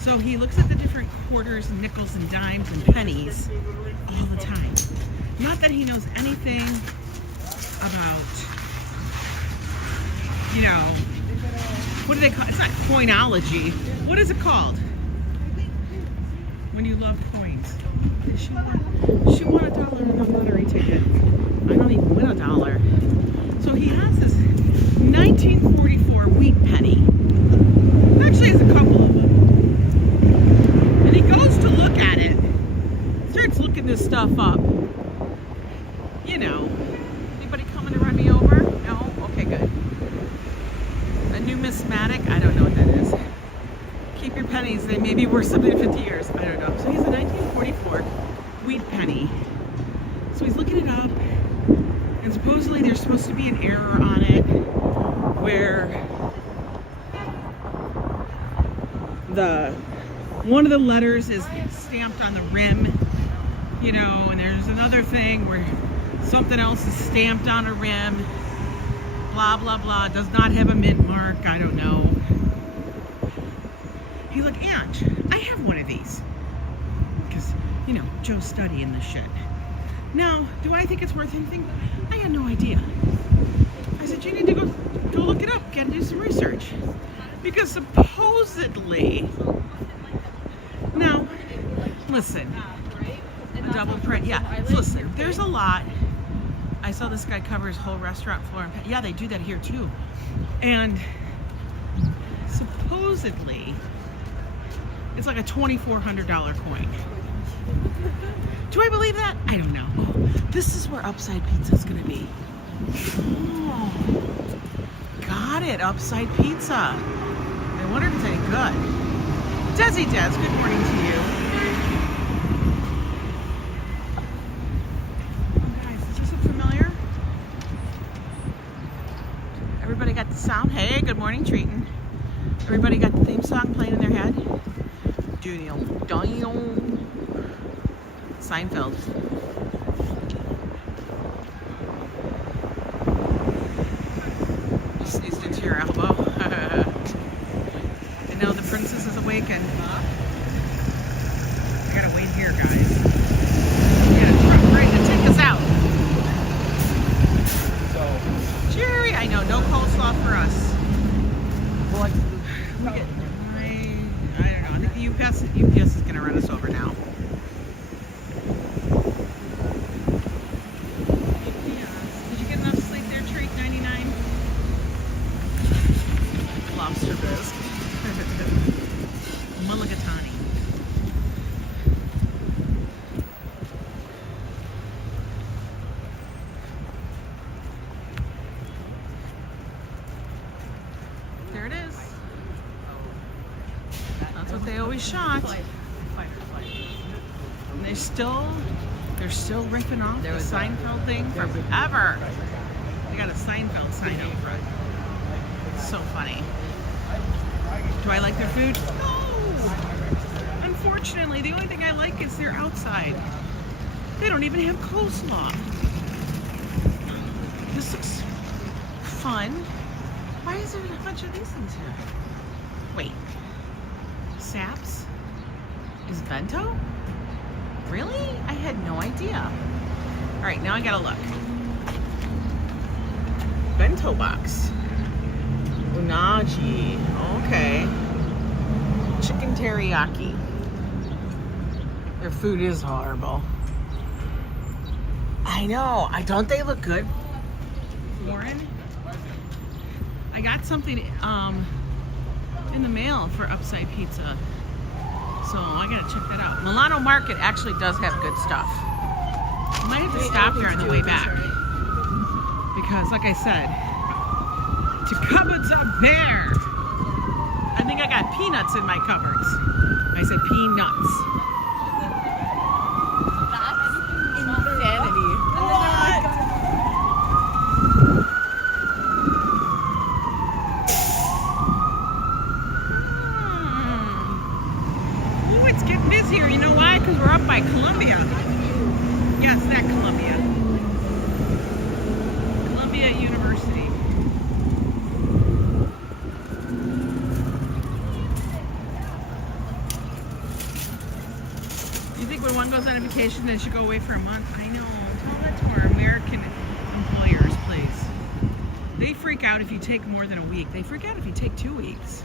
So he looks at the different quarters and nickels and dimes and pennies all the time. Not that he knows anything about, you know, what do they call it? It's not coinology. What is it called? When you love coins. She won $1 in the lottery ticket. I don't even win $1. So he has this 1944 wheat penny. Actually, has a couple of them. And he goes to look at it, starts looking this stuff up. You know, anybody coming to run me over? No? Okay, good. A numismatic? I don't know what that is. Keep your pennies, they may be worth something in 50 years. I don't know. So he's a 1944 wheat penny. So he's looking it up, and supposedly there's supposed to be an error on it where one of the letters is stamped on the rim, you know, and there's another thing where something else is stamped on a rim, blah blah blah, does not have a mint mark, I don't know. He's like, Aunt, I have one of these, because, you know, Joe's studying this shit. Now, do I think it's worth anything? I had no idea. I said, you need to go look it up, gotta do some research, because supposedly, now, listen, double price. Yeah, listen, there's a lot. I saw this guy cover his whole restaurant floor. Yeah, they do that here too. And supposedly, it's like a $2,400 coin. Do I believe that? I don't know. This is where Upside Pizza is going to be. Oh, got it, Upside Pizza. I wonder if it's any good. Desi Des, good morning to you. Everybody got the sound. Hey, good morning, Treatin'. Everybody got the theme song playing in their head. Seinfeld. You sneezed into your elbow. And now the princess is awakened. I gotta wait here, guys. Yeah, truck ready to take us out. Jerry, I know, no coleslaw for us. I don't know. I think the UPS is going to run us over now. Did you get enough sleep there, Treat? 99? Lobster bisque. Mulligatawny. There it is. That's what they always shot. And they're still ripping off the Seinfeld thing forever. They got a Seinfeld sign out front. It's so funny. Do I like their food? No! Unfortunately, the only thing I like is their outside. They don't even have coleslaw. This looks fun. Why is there a bunch of these things here? Wait. Saps? Is bento? Really? I had no idea. Alright, now I gotta look. Bento box. Unagi. Okay. Chicken teriyaki. Their food is horrible. I know. Don't they look good? Warren? I got something in the mail for Upside Pizza. So I gotta check that out. Milano Market actually does have good stuff. I might have to stop here on the way back. Because like I said, the cupboards are bare. I think I got peanuts in my cupboards. I said peanuts. That's insanity. What? Ooh, it's getting busier. You know why? Because we're up by Columbia. Yes, that Columbia. Columbia University. You think when one goes on a vacation, they should go away for a month? I know. Tell that to our American employers, please. They freak out if you take more than a week. They freak out if you take 2 weeks.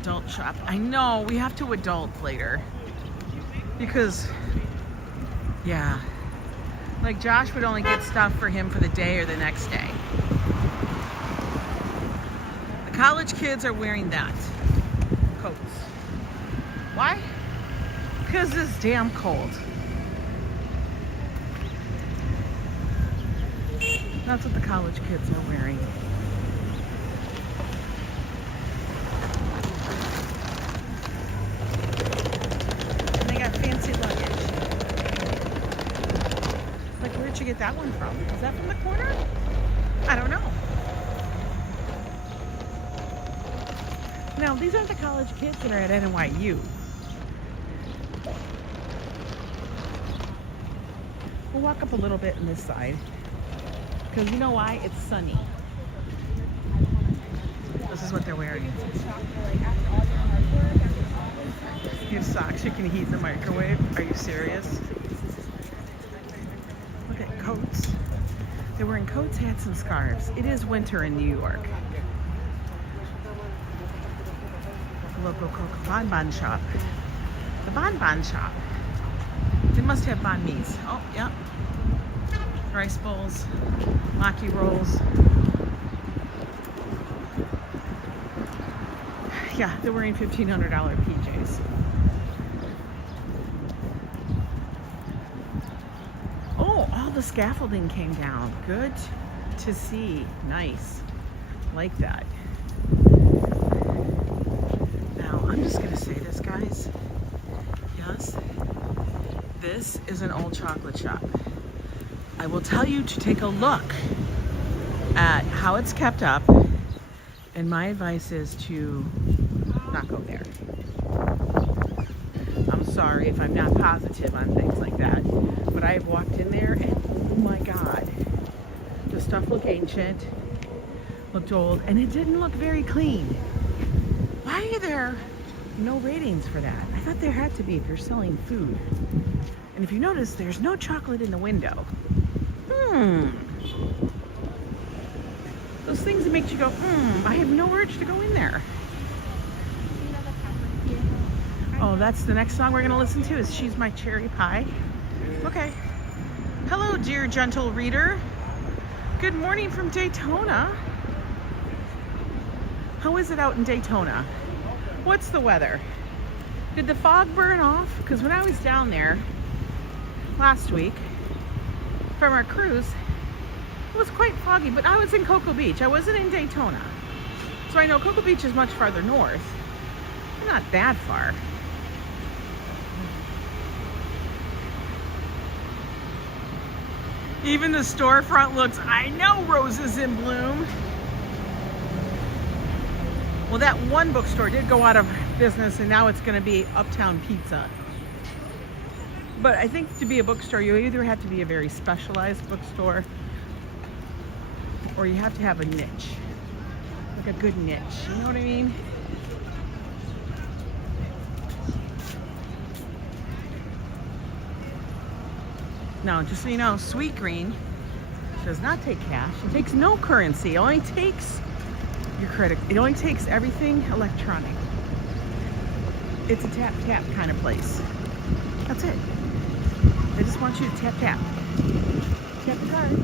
Adult shop. I know. We have to adult later. Because, yeah. Like Josh would only get stuff for him for the day or the next day. The college kids are wearing that. Coats. Why? Because it's damn cold. That's what the college kids are wearing. And they got fancy luggage. Like, where'd you get that one from? Is that from the corner? I don't know. Now, these aren't the college kids that are at NYU. We'll walk up a little bit on this side. Because you know why? It's sunny. This is what they're wearing. You have socks you can heat in the microwave? Are you serious? Look at coats. They're wearing coats, hats, and scarves. It is winter in New York. The local Bonbon shop. The Bonbon shop. must have banh mi's. Oh, yep. Rice bowls, maki rolls. Yeah, they're wearing $1,500 PJs. Oh, all the scaffolding came down. Good to see. Nice. Like that. Now, I'm just going to say this, guys. Yes, this is an old chocolate shop. I will tell you to take a look at how it's kept up, and my advice is to not go there. I'm sorry if I'm not positive on things like that, but I've walked in there and oh my God, the stuff looked ancient, looked old, and it didn't look very clean. Why are there no ratings for that? I thought there had to be if you're selling food. And if you notice, there's no chocolate in the window. Those things that make you go, I have no urge to go in there. Oh, that's the next song we're gonna listen to is She's My Cherry Pie. Okay. Hello, dear gentle reader. Good morning from Daytona. How is it out in Daytona? What's the weather? Did the fog burn off? Because when I was down there last week from our cruise, it was quite foggy, but I was in Cocoa Beach. I wasn't in Daytona. So I know Cocoa Beach is much farther north. Not that far. Even the storefront looks, I know, roses in bloom. Well, that one bookstore did go out of business, and now it's going to be Uptown Pizza. But I think to be a bookstore, you either have to be a very specialized bookstore, or you have to have a niche, like a good niche. You know what I mean? Now, just so you know, Sweet Green does not take cash. It takes no currency. It only takes your credit. It only takes everything electronic. It's a tap tap kind of place. That's it. They just want you to tap tap. Tap the card.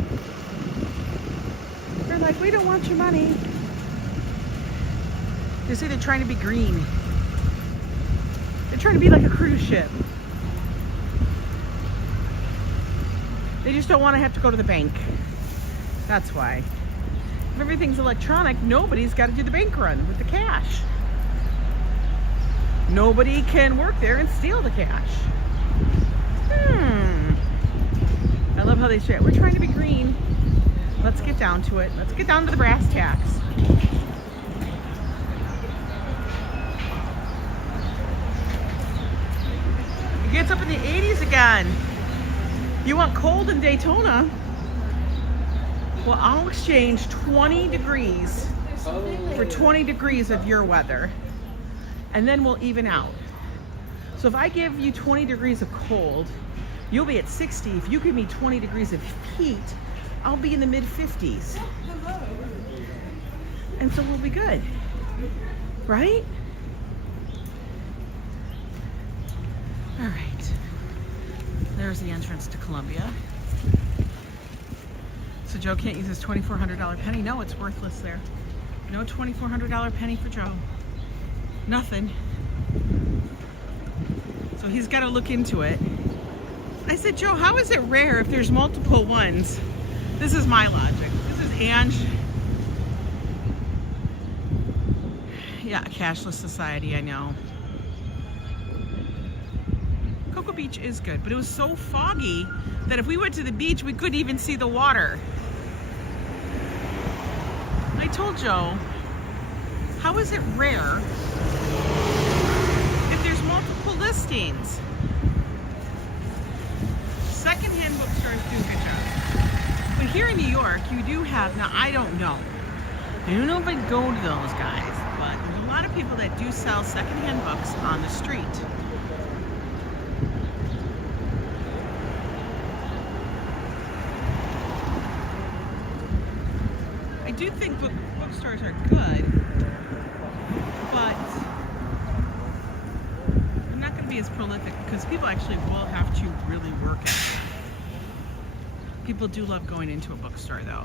They're like, we don't want your money. They say they're trying to be green. They're trying to be like a cruise ship. They just don't want to have to go to the bank. That's why. If everything's electronic, nobody's got to do the bank run with the cash. Nobody can work there and steal the cash. I love how they say it. We're trying to be green. Let's get down to it. Let's get down to the brass tacks. It gets up in the 80s again. You want cold in Daytona? Well, I'll exchange 20 degrees for 20 degrees of your weather, and then we'll even out. So if I give you 20 degrees of cold, you'll be at 60. If you give me 20 degrees of heat, I'll be in the mid-50s. And so we'll be good, right? All right. There's the entrance to Columbia. So Joe can't use his $2,400 penny. No, it's worthless there. No $2,400 penny for Joe. Nothing. So he's got to look into it. I said, Joe, how is it rare if there's multiple ones? This is my logic. This is Ange. Yeah, cashless society, I know. Cocoa Beach is good, but it was so foggy that if we went to the beach, we couldn't even see the water. I told Joe, how is it rare if there's multiple listings? Secondhand bookstores do a good job. But here in New York, you do have, now I don't know if I go to those guys, but there's a lot of people that do sell secondhand books on the street. I do think bookstores are good, but I'm not going to be as prolific because people actually will have to really work at it. People do love going into a bookstore though.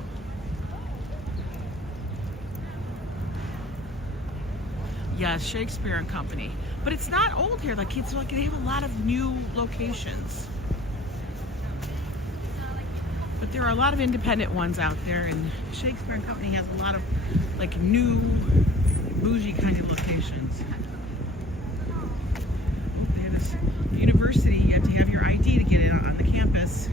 Yes, Shakespeare and Company. But it's not old here. Like it's like they have a lot of new locations. But there are a lot of independent ones out there, and Shakespeare and Company has a lot of like new bougie kind of locations. They have this university, you have to have your ID to get in on the campus.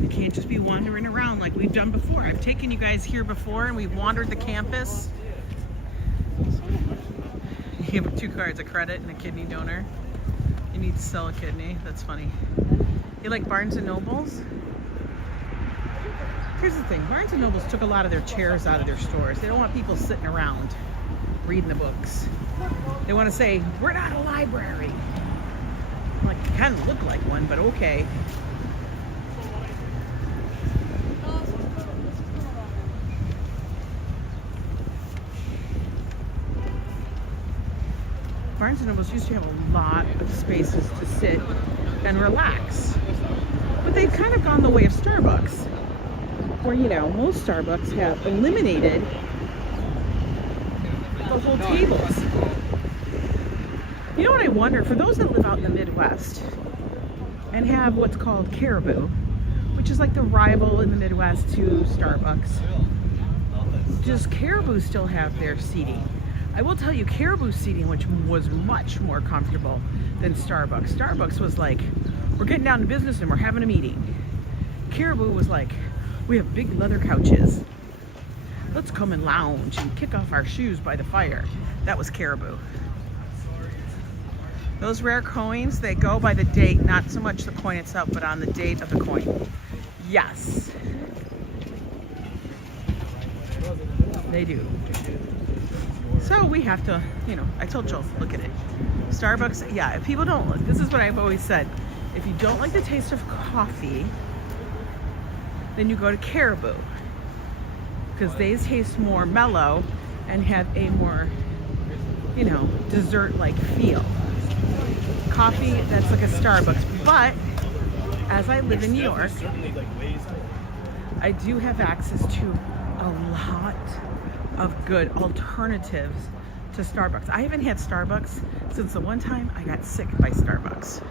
You can't just be wandering around like we've done before. I've taken you guys here before and we've wandered the campus. You have 2 cards, a credit and a kidney donor. You need to sell a kidney. That's funny. You like Barnes & Nobles? Here's the thing. Barnes & Nobles took a lot of their chairs out of their stores. They don't want people sitting around reading the books. They want to say, we're not a library. Like, you kind of look like one, but okay. Barnes & Nobles used to have a lot of spaces to sit and relax. But they've kind of gone the way of Starbucks. Where, you know, most Starbucks have eliminated the whole tables. You know what I wonder? For those that live out in the Midwest and have what's called Caribou, which is like the rival in the Midwest to Starbucks, does Caribou still have their seating? I will tell you, Caribou seating, which was much more comfortable than Starbucks. Starbucks was like, we're getting down to business and we're having a meeting. Caribou was like, we have big leather couches. Let's come and lounge and kick off our shoes by the fire. That was Caribou. Those rare coins, they go by the date, not so much the coin itself, but on the date of the coin. Yes. They do. So we have to, you know, I told Joel, look at it. Starbucks, yeah, if people don't, this is what I've always said. If you don't like the taste of coffee, then you go to Caribou. Because they taste more mellow and have a more, you know, dessert-like feel. Coffee, that's like a Starbucks. But as I live in New York, I do have access to a lot of good alternatives to Starbucks. I haven't had Starbucks since the one time I got sick by Starbucks.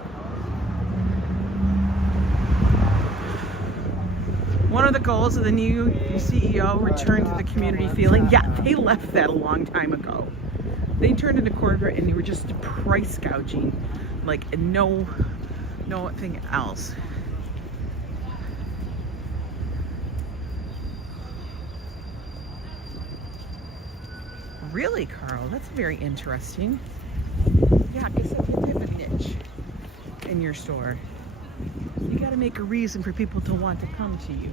One of the goals of the new CEO, return to the community feeling. Yeah, they left that a long time ago. They turned into corporate and they were just price gouging, like nothing else. Really, Carl? That's very interesting. Yeah, I guess that's a type of niche in your store. You got to make a reason for people to want to come to you.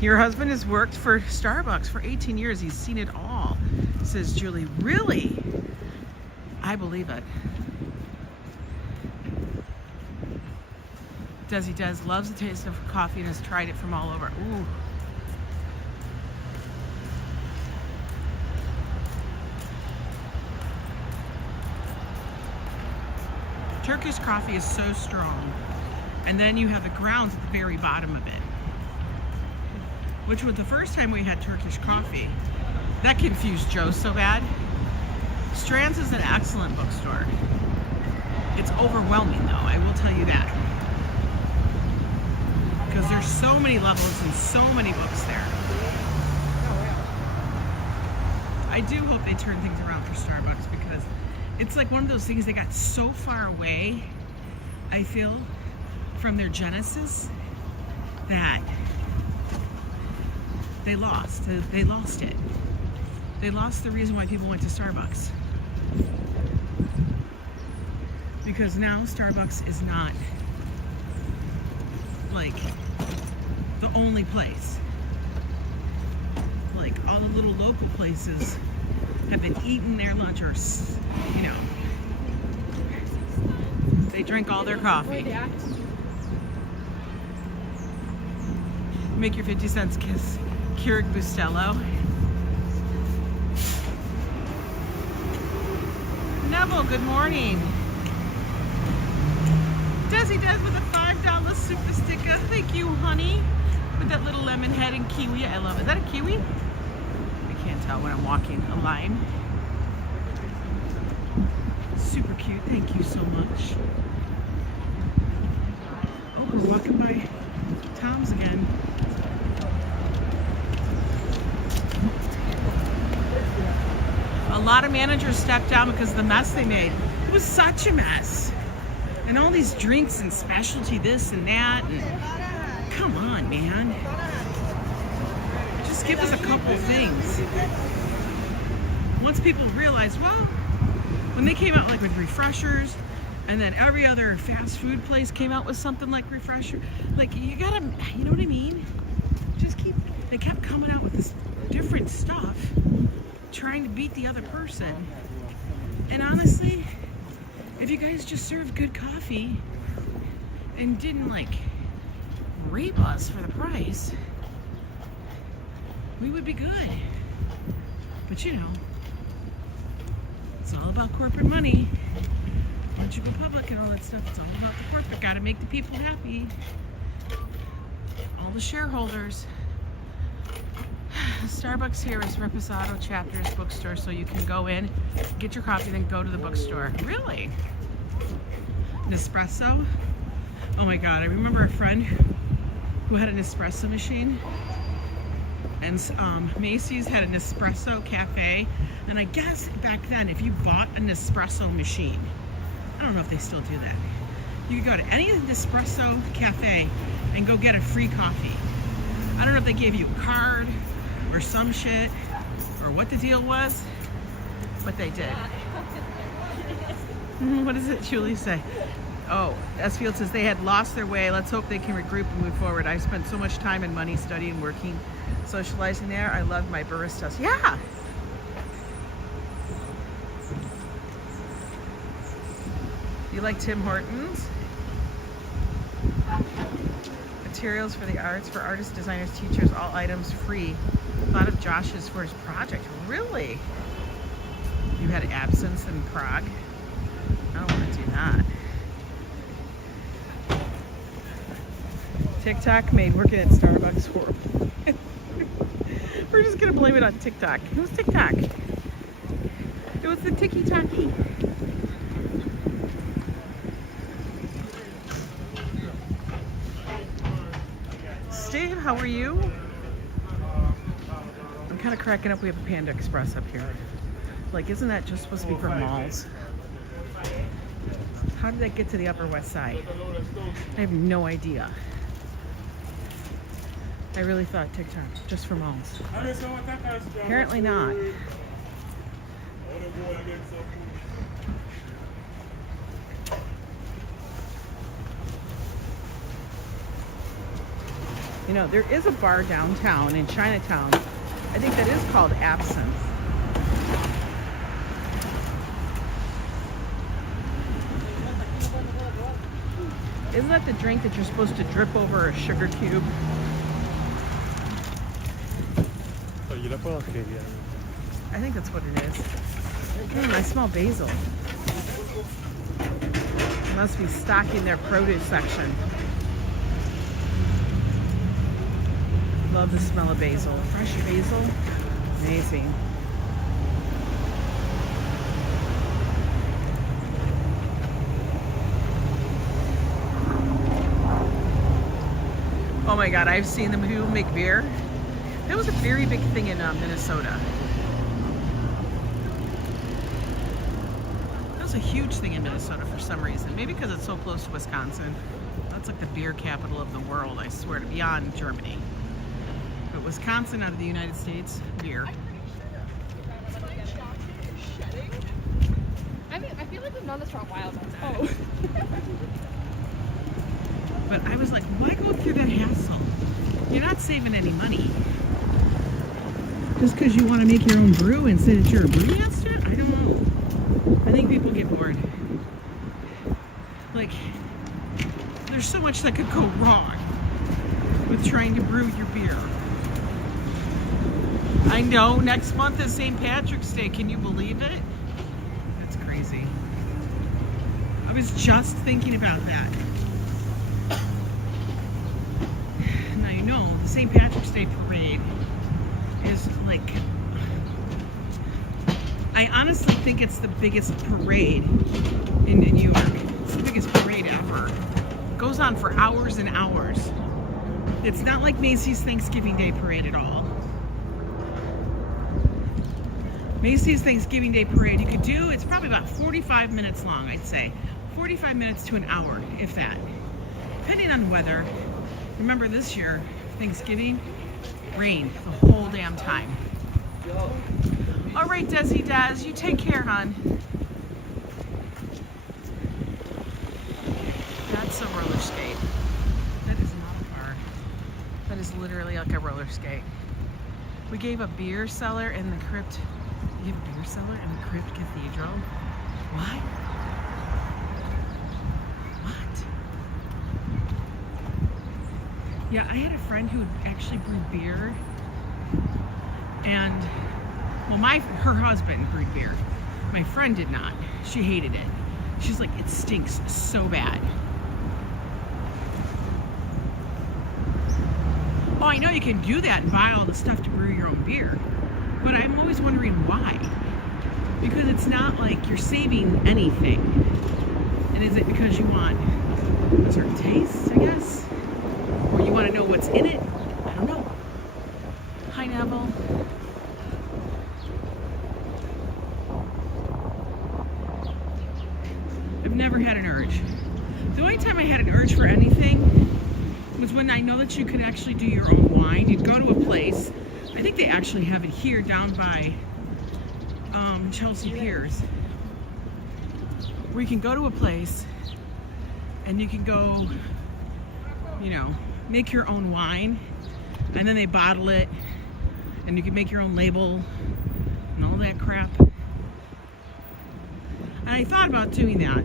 Your husband has worked for Starbucks for 18 years. He's seen it all, says Julie. Really? I believe it. Desi Des loves the taste of coffee and has tried it from all over. Ooh. Turkish coffee is so strong. And then you have the grounds at the very bottom of it. Which was the first time we had Turkish coffee. That confused Joe so bad. Strand's is an excellent bookstore. It's overwhelming though, I will tell you that. Because there's so many levels and so many books there. I do hope they turn things around for Starbucks because it's like one of those things they got so far away, I feel, from their genesis that they lost it. They lost the reason why people went to Starbucks. Because now Starbucks is not like the only place. Like all the little local places have been eating their lunch or, you know, they drink all their coffee. Make your 50 cents kiss Keurig Bustelo. Neville, good morning. Desi does with a $5 super sticker. Thank you, honey. With that little lemon head and kiwi. I love it. Is that a kiwi? I can't tell when I'm walking. A lime. Super cute. Thank you so much. Oh, we're walking by Tom's again. A lot of managers stepped down because of the mess they made. It was such a mess. And all these drinks and specialty this and that. And come on, man. Just give us a couple things. Once people realize, well, when they came out like with refreshers, and then every other fast food place came out with something like refresher, like you gotta, you know what I mean? Just keep, they kept coming out with this different stuff, trying to beat the other person. And honestly, if you guys just served good coffee and didn't like rape us for the price, we would be good. But you know, it's all about corporate money. Once you go public and all that stuff, it's all about the corporate. Gotta make the people happy. All the shareholders. Starbucks here is Reposado Chapters bookstore, so you can go in, get your coffee, then go to the bookstore. Really? Nespresso? Oh my God, I remember a friend who had an espresso machine, and Macy's had an espresso cafe, and I guess back then if you bought an espresso machine, I don't know if they still do that, you could go to any Nespresso cafe and go get a free coffee. I don't know if they gave you a card or some shit, or what the deal was, but they did. What does it Julie say? Oh, Esfield says they had lost their way. Let's hope they can regroup and move forward. I spent so much time and money studying, working, socializing there. I loved my baristas. Yeah. You like Tim Hortons? Materials for the arts, for artists, designers, teachers, all items free. Thought of Josh's for his project. Really? You had absence in Prague? I don't want to do that. TikTok made working at Starbucks horrible. We're just gonna blame it on TikTok. It was TikTok. It was the ticky-tacky. Steve, how are you? I'm kind of cracking up. We have a Panda Express up here. Like, isn't that just supposed to be for malls? How did that get to the Upper West Side? I have no idea. I really thought TikTok just for malls. Apparently not. You know, there is a bar downtown in Chinatown. I think that is called Absinthe. Isn't that the drink that you're supposed to drip over a sugar cube? I think that's what it is. I smell basil. Must be stocking their produce section. Love the smell of basil. Fresh basil. Amazing. Oh my God, I've seen them who make beer. That was a very big thing in Minnesota. That was a huge thing in Minnesota for some reason. Maybe because it's so close to Wisconsin. That's like the beer capital of the world, I swear, to beyond Germany. But Wisconsin out of the United States, beer. I feel like we've known this for a while. Oh. But I was like, why go through that hassle? You're not saving any money. Just because you want to make your own brew and say that you're a brewmaster? I don't know. I think people get bored. Like, there's so much that could go wrong with trying to brew your beer. I know, next month is St. Patrick's Day. Can you believe it? That's crazy. I was just thinking about that. Now, you know, the St. Patrick's Day parade is like, I honestly think it's the biggest parade in New York. It's the biggest parade ever. It goes on for hours and hours. It's not like Macy's Thanksgiving Day parade at all. Macy's Thanksgiving Day parade, you could do, it's probably about 45 minutes long, I'd say. 45 minutes to an hour, if that. Depending on the weather. Remember this year, Thanksgiving, rain the whole damn time. All right, Desi Daz, you take care, hon. That's a roller skate. That is not a car. That is literally like a roller skate. We gave a beer cellar in the crypt. We gave a beer cellar in the crypt cathedral. What? What? Yeah, I had a friend who actually brewed beer, and well, her husband brewed beer. My friend did not. She hated it. She's like, it stinks so bad. Oh, I know you can do that and buy all the stuff to brew your own beer, but I'm always wondering why. Because it's not like you're saving anything. And is it because you want a certain taste, I guess? Or you want to know what's in it? I don't know. Hi, Neville. I've never had an urge. The only time I had an urge for anything was when I know that you could actually do your own wine. You'd go to a place, I think they actually have it here down by Chelsea Piers, where you can go to a place and you can go, you know, make your own wine, and then they bottle it, and you can make your own label and all that crap. And I thought about doing that.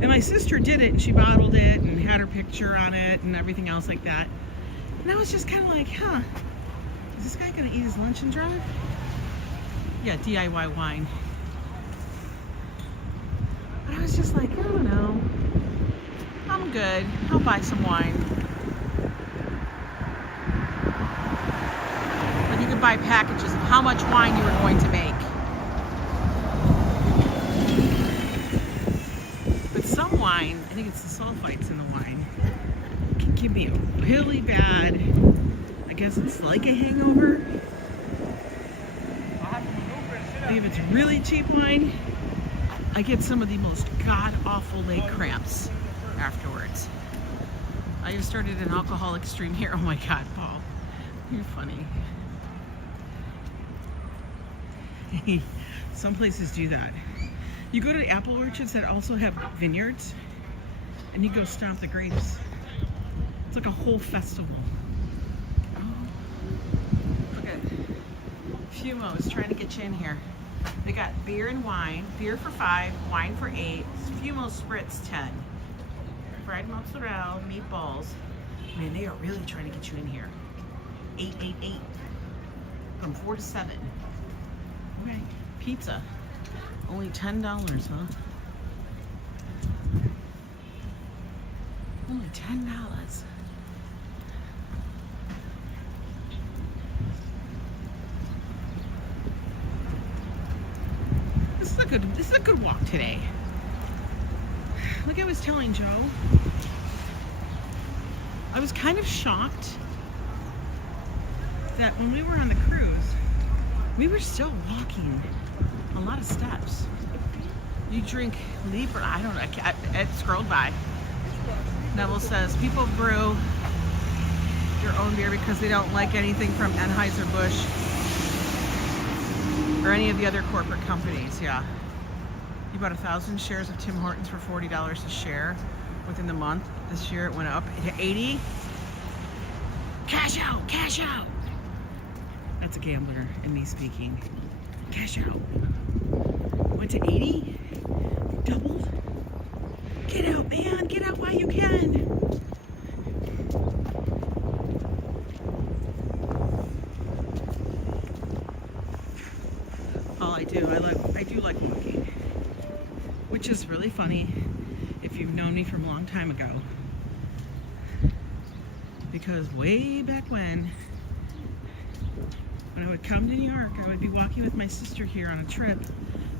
And my sister did it, and she bottled it and had her picture on it and everything else like that. And I was just kind of like, huh, is this guy going to eat his lunch and drive? Yeah, DIY wine. But I was just like, I don't know. I'm good. I'll buy some wine. But you could buy packages of how much wine you were going to make. Some wine, I think it's the sulfites in the wine, can give me a really bad, I guess it's like a hangover. I think if it's really cheap wine, I get some of the most god-awful leg cramps afterwards. I just started an alcoholic stream here. Oh my God, Paul, you're funny. Some places do that. You go to apple orchards that also have vineyards, and you go stomp the grapes. It's like a whole festival. Oh, look at Fumo is trying to get you in here. They got beer and wine. Beer for $5, wine for $8. Fumo Spritz 10. Fried mozzarella, meatballs. Man, they are really trying to get you in here. 888 from 4 to 7. Okay, pizza. Only $10, huh? Only $10. This is a good walk today. Like I was telling Joe, I was kind of shocked that when we were on the cruise, we were still walking a lot of steps. You drink Libra, I don't know, it scrolled by. Neville says, people brew their own beer because they don't like anything from Anheuser-Busch or any of the other corporate companies. Yeah. You bought 1,000 shares of Tim Hortons for $40 a share within the month. This year it went up to 80. Cash out, cash out. That's a gambler in me speaking. Cash out. Went to 80. Doubled. Get out, man. Get out while you can. All I do like walking, which is really funny if you've known me from a long time ago, because way back when I would come to New York, I would be walking with my sister here on a trip,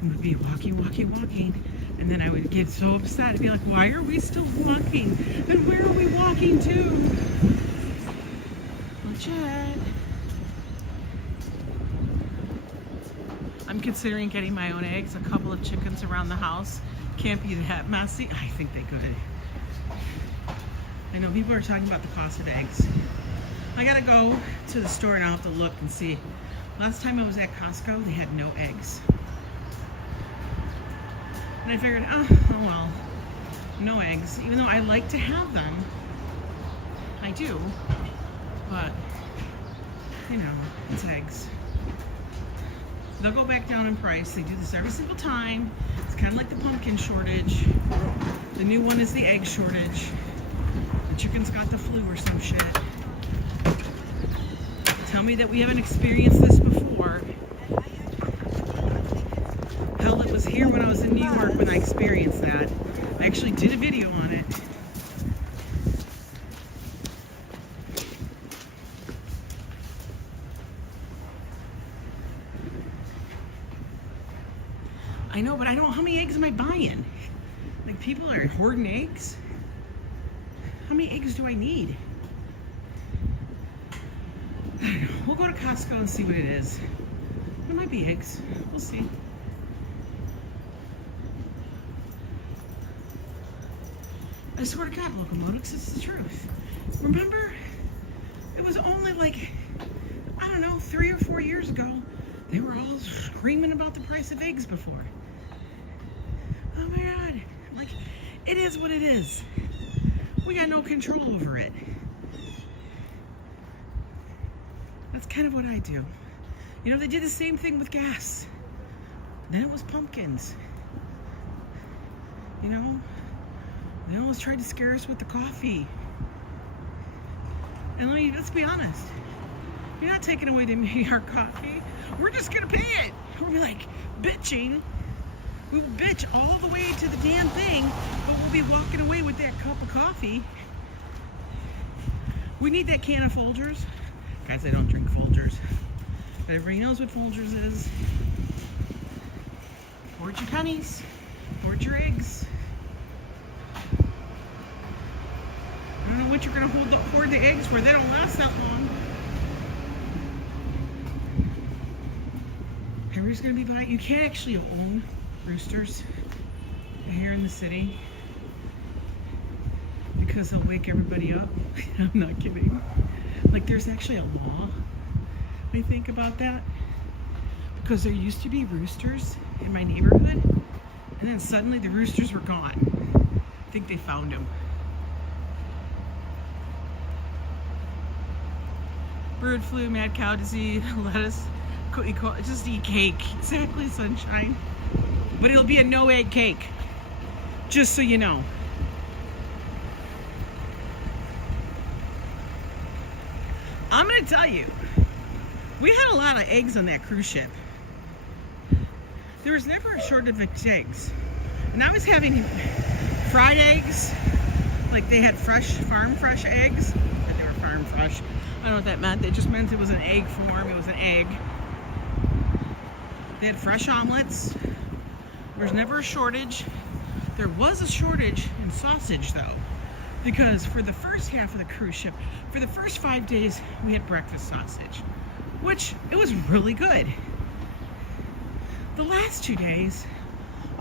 and would be walking, and then I would get so upset. I'd be like, why are we still walking? And where are we walking to? Legit. I'm considering getting my own eggs, a couple of chickens around the house. Can't be that messy. I think they could. I know people are talking about the cost of eggs. I gotta go to the store and I'll have to look and see. Last time I was at Costco, they had no eggs. And I figured, oh well, no eggs. Even though I like to have them, I do, but you know, it's eggs. They'll go back down in price. They do this every single time. It's kind of like the pumpkin shortage. The new one is the egg shortage. The chicken's got the flu or some shit. Tell me that we haven't experienced this before. Hell, it was here when I was in New York when I experienced that. I actually did a video on it. I know, but I don't know how many eggs am I buying? Like, people are hoarding eggs. How many eggs do I need? I don't know. We'll go to Costco and see what it is. It might be eggs. We'll see. I swear to God, locomotives, it's the truth. Remember? It was only like, I don't know, 3 or 4 years ago, they were all screaming about the price of eggs before. Oh my God. Like, it is what it is. We got no control over it. That's kind of what I do. You know, they did the same thing with gas. Then it was pumpkins. You know, they almost tried to scare us with the coffee. And let's be honest. You're not taking away our coffee. We're just gonna pay it. We'll be like bitching. We will bitch all the way to the damn thing, but we'll be walking away with that cup of coffee. We need that can of Folgers. Guys, I don't drink Folgers. But everybody knows what Folgers is. Hoard your pennies. Hoard your eggs. I don't know what you're going to hoard the eggs for. They don't last that long. Everybody's going to be buying. You can't actually own roosters here in the city because they'll wake everybody up. I'm not kidding. Like, there's actually a law, I think, about that, because there used to be roosters in my neighborhood, and then suddenly the roosters were gone. I think they found them. Bird flu, mad cow disease, lettuce, just eat cake. Exactly, sunshine. But it'll be a no egg cake, just so you know. I'm gonna tell you, we had a lot of eggs on that cruise ship. There was never a shortage of eggs. And I was having fried eggs, like they had farm fresh eggs. But they were farm fresh. I don't know what that meant. It just meant it was an egg form. It was an egg. They had fresh omelets. There was never a shortage. There was a shortage in sausage though, because for the first half of the cruise ship, for the first 5 days, we had breakfast sausage, which it was really good. The last 2 days,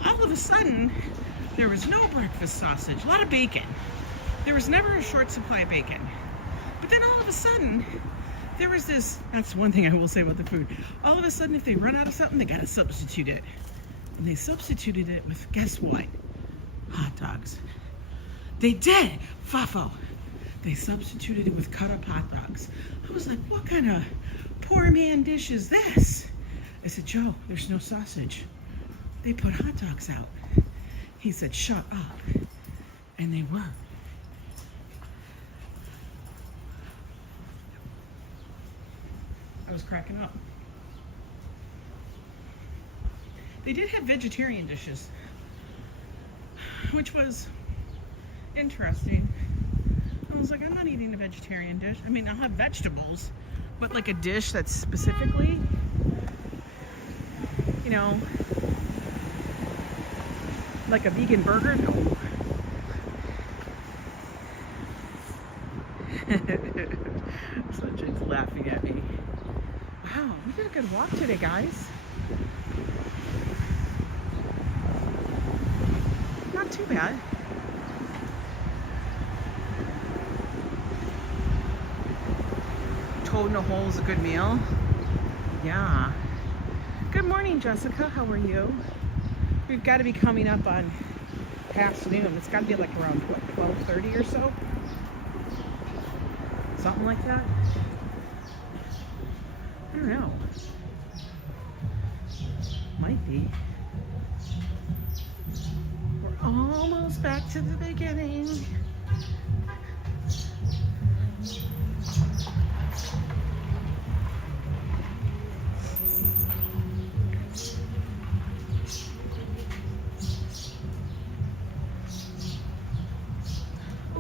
all of a sudden, there was no breakfast sausage, a lot of bacon. There was never a short supply of bacon. But then all of a sudden, there was this, that's one thing I will say about the food. All of a sudden, if they run out of something, they gotta substitute it. And they substituted it with, guess what? Hot dogs. They did, FAFO. They substituted it with cut up hot dogs. I was like, what kind of poor man dish is this? I said, Joe, there's no sausage. They put hot dogs out. He said, shut up. And they were. I was cracking up. They did have vegetarian dishes, which was interesting. I was like, I'm not eating a vegetarian dish. I mean, I'll have vegetables, but like a dish that's specifically, you know, like a vegan burger, no. Sunshine laughing at me. Wow, we did a good walk today, guys. Not too bad. Toad in a hole is a good meal. Yeah. Good morning, Jessica. How are you? We've got to be coming up on past noon. It's got to be like around what, 12:30 or so. Something like that. I don't know. Might be. We're almost back to the beginning.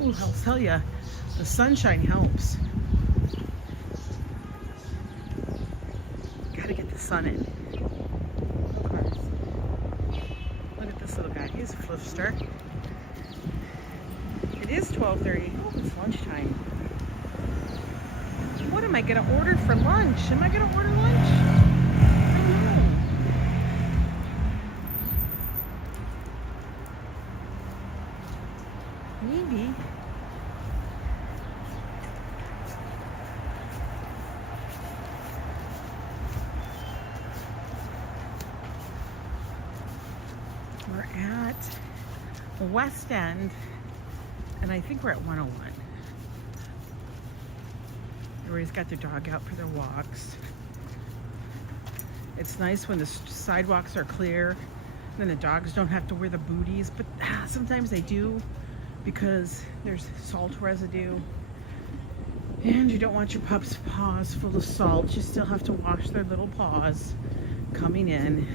Ooh, I'll tell you, the sunshine helps. Gotta get the sun in. Of course. Look at this little guy. He's a flipster. It is 12:30. Oh, it's lunchtime. What am I gonna order for lunch? Am I gonna order lunch? I don't know. Maybe. We're at the West End, and I think we're at 101. Everybody's got their dog out for their walks. It's nice when the sidewalks are clear, then the dogs don't have to wear the booties, but sometimes they do because there's salt residue. And you don't want your pup's paws full of salt. You still have to wash their little paws coming in,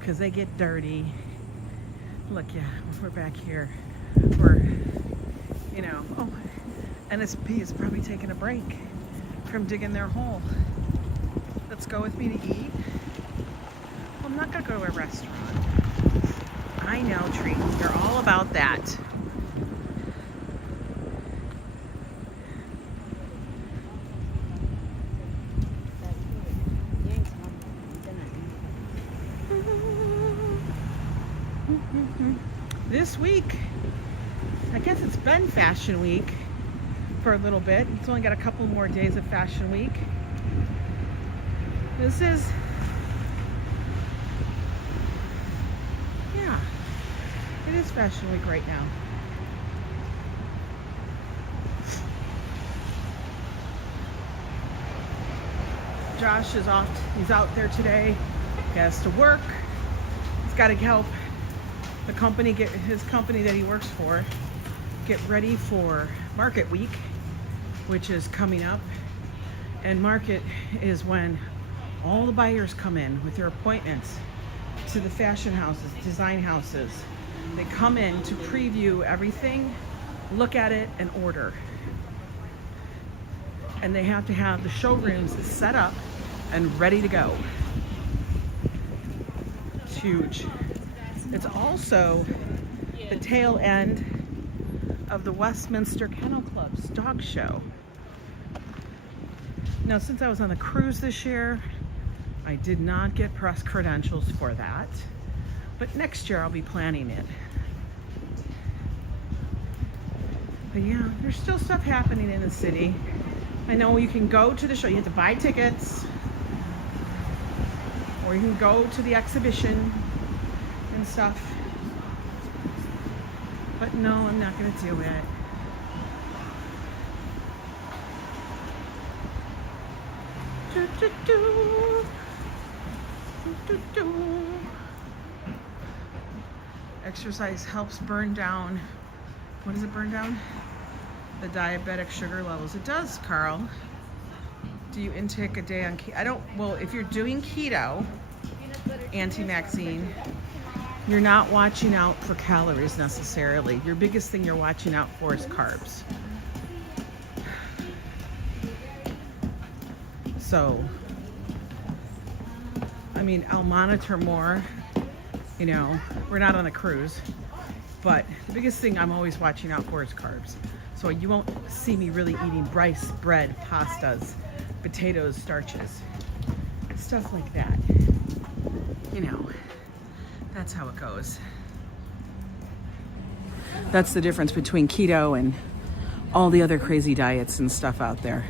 because they get dirty. Look, yeah, we're back here. We're, you know, oh, NSP is probably taking a break from digging their hole. Let's go with me to eat. Well, I'm not gonna go to a restaurant. I know, Tree, you're all about that. This week, I guess it's been Fashion Week for a little bit. It's only got a couple more days of Fashion Week. This is, yeah, it is Fashion Week right now. Josh is off, he's out there today. He has to work. He's got to help the company, get his company that he works for, get ready for Market Week, which is coming up. And Market is when all the buyers come in with their appointments to the fashion houses, design houses. They come in to preview everything, look at it, and order. And they have to have the showrooms set up and ready to go. It's huge. It's also the tail end of the Westminster Kennel Club's dog show. Now, since I was on the cruise this year, I did not get press credentials for that, but next year I'll be planning it. But yeah, there's still stuff happening in the city. I know you can go to the show, you have to buy tickets, or you can go to the exhibition and stuff. But no, I'm not gonna do it. Do, do, do. Do, do, do. Exercise helps burn down, what does it burn down? The diabetic sugar levels. It does, Carl. Do you intake a day on keto? I don't, well, if you're doing keto, anti-Maxine, you're not watching out for calories necessarily. Your biggest thing you're watching out for is carbs. So, I mean, I'll monitor more. You know, we're not on a cruise, but the biggest thing I'm always watching out for is carbs. So you won't see me really eating rice, bread, pastas, potatoes, starches, stuff like that. You know, that's how it goes. That's the difference between keto and all the other crazy diets and stuff out there.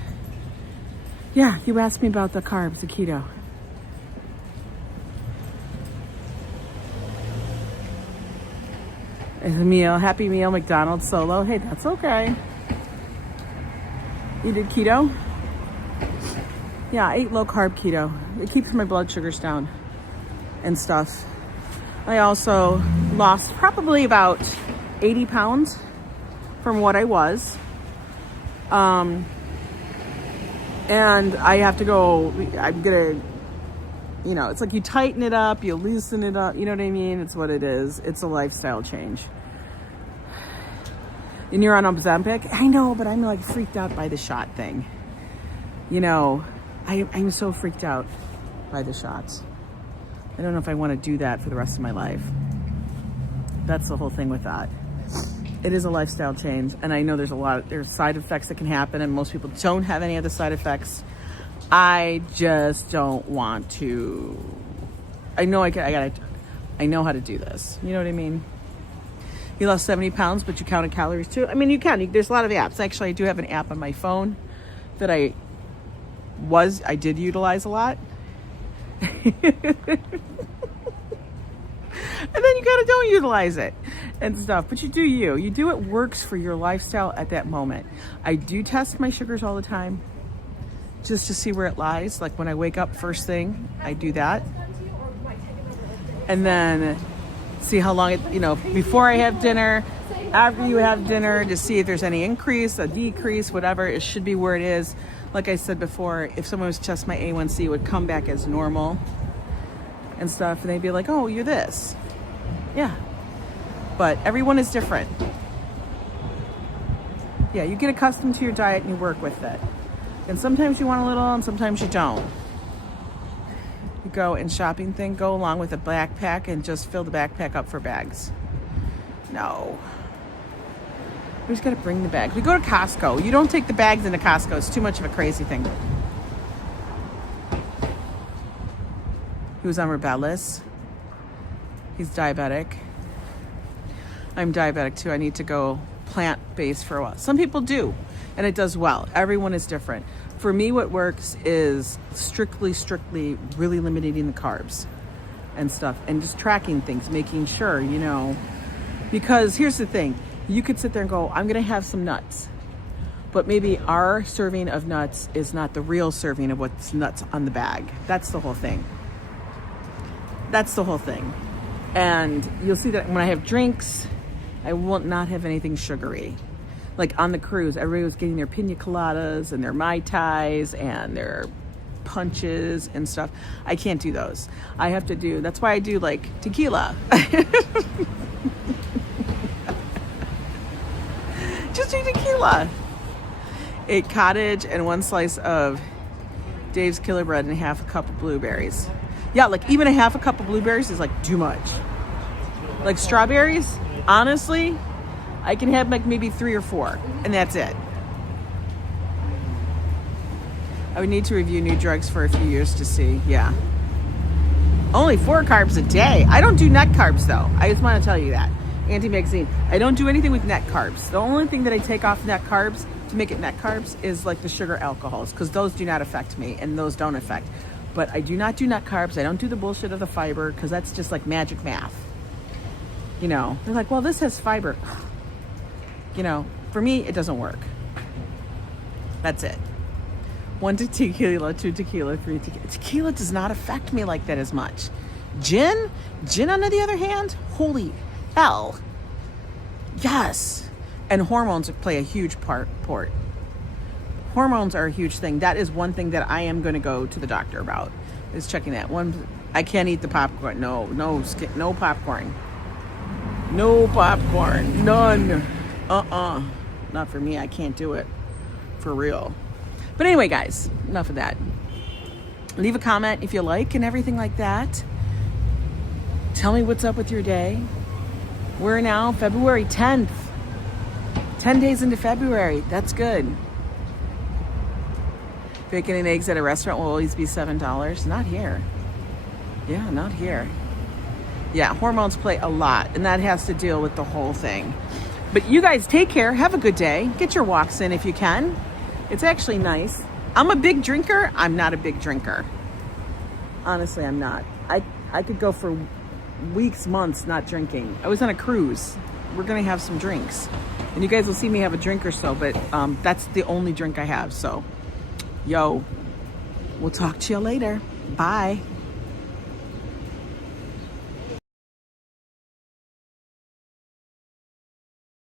Yeah, you asked me about the carbs, the keto. It's a meal, Happy Meal, McDonald's solo. Hey, that's okay. You did keto? Yeah, I ate low carb keto. It keeps my blood sugars down and stuff. I also lost probably about 80 pounds from what I was. And I have to go, I'm gonna, you know, it's like you tighten it up, you loosen it up, you know what I mean? It's what it is. It's a lifestyle change. And you're on Ozempic? I know, but I'm like freaked out by the shot thing. You know, I'm so freaked out by the shots. I don't know if I want to do that for the rest of my life. That's the whole thing with that. It is a lifestyle change, and I know there's side effects that can happen, and most people don't have any of the side effects. I just don't want to. I know I know how to do this. You know what I mean? You lost 70 pounds, but you counted calories too. I mean, you can. There's a lot of apps. Actually, I do have an app on my phone that I did utilize a lot. And then you kind of don't utilize it and stuff, but you do you. You do what works for your lifestyle at that moment. I do test my sugars all the time just to see where it lies. Like when I wake up first thing, I do that. And then see how long it, you know, before I have dinner, after you have dinner, to see if there's any increase, a decrease, whatever. It should be where it is. Like I said before, if someone was to test my A1C, it would come back as normal and stuff, and they'd be like, oh, you're this. Yeah. But everyone is different. Yeah, you get accustomed to your diet and you work with it. And sometimes you want a little and sometimes you don't. You go and shopping thing, go along with a backpack and just fill the backpack up for bags. No. We just gotta bring the bags. We go to Costco. You don't take the bags into Costco. It's too much of a crazy thing. He was on Rebellis. He's diabetic. I'm diabetic too. I need to go plant-based for a while. Some people do, and it does well. Everyone is different. For me, what works is strictly really limiting the carbs and stuff, and just tracking things, making sure, you know, because here's the thing. You could sit there and go, I'm going to have some nuts, but maybe our serving of nuts is not the real serving of what's nuts on the bag. That's the whole thing. That's the whole thing. And you'll see that when I have drinks, I will not have anything sugary. Like on the cruise, everybody was getting their pina coladas and their Mai Tais and their punches and stuff. I can't do those. I have to do, that's why I do like tequila. Just do tequila. 8 cottage and 1 slice of Dave's Killer Bread and half a cup of blueberries. Yeah, like even a half a cup of blueberries is like too much. Like strawberries, honestly, I can have like maybe 3 or 4 and that's it. I would need to review new drugs for a few years to see. Yeah. Only 4 carbs a day. I don't do net carbs though. I just want to tell you that. Anti-Maxine. I don't do anything with net carbs. The only thing that I take off net carbs to make it net carbs is like the sugar alcohols, because those do not affect me and those don't affect. But I do not do net carbs. I don't do the bullshit of the fiber, because that's just like magic math. You know, they're like, well, this has fiber. you know, for me, it doesn't work. That's it. 1 tequila, 2 tequila, 3 tequila. Tequila does not affect me like that as much. Gin on the other hand, holy hell. Yes. And hormones play a huge part. Hormones are a huge thing. That is one thing that I am going to go to the doctor about, is checking that. One, I can't eat the popcorn. No popcorn. No popcorn. None. Not for me. I can't do it. For real. But anyway, guys, enough of that. Leave a comment if you like and everything like that. Tell me what's up with your day. We're now February 10th. 10 days into February. That's good. Bacon and eggs at a restaurant will always be $7. Not here. Yeah, not here. Yeah, hormones play a lot, and that has to deal with the whole thing. But you guys take care. Have a good day. Get your walks in if you can. It's actually nice. I'm a big drinker. I'm not a big drinker. Honestly, I'm not. I could go for weeks, months not drinking. I was on a cruise. We're going to have some drinks. And you guys will see me have a drink or so, but that's the only drink I have. So, yo, we'll talk to you later. Bye.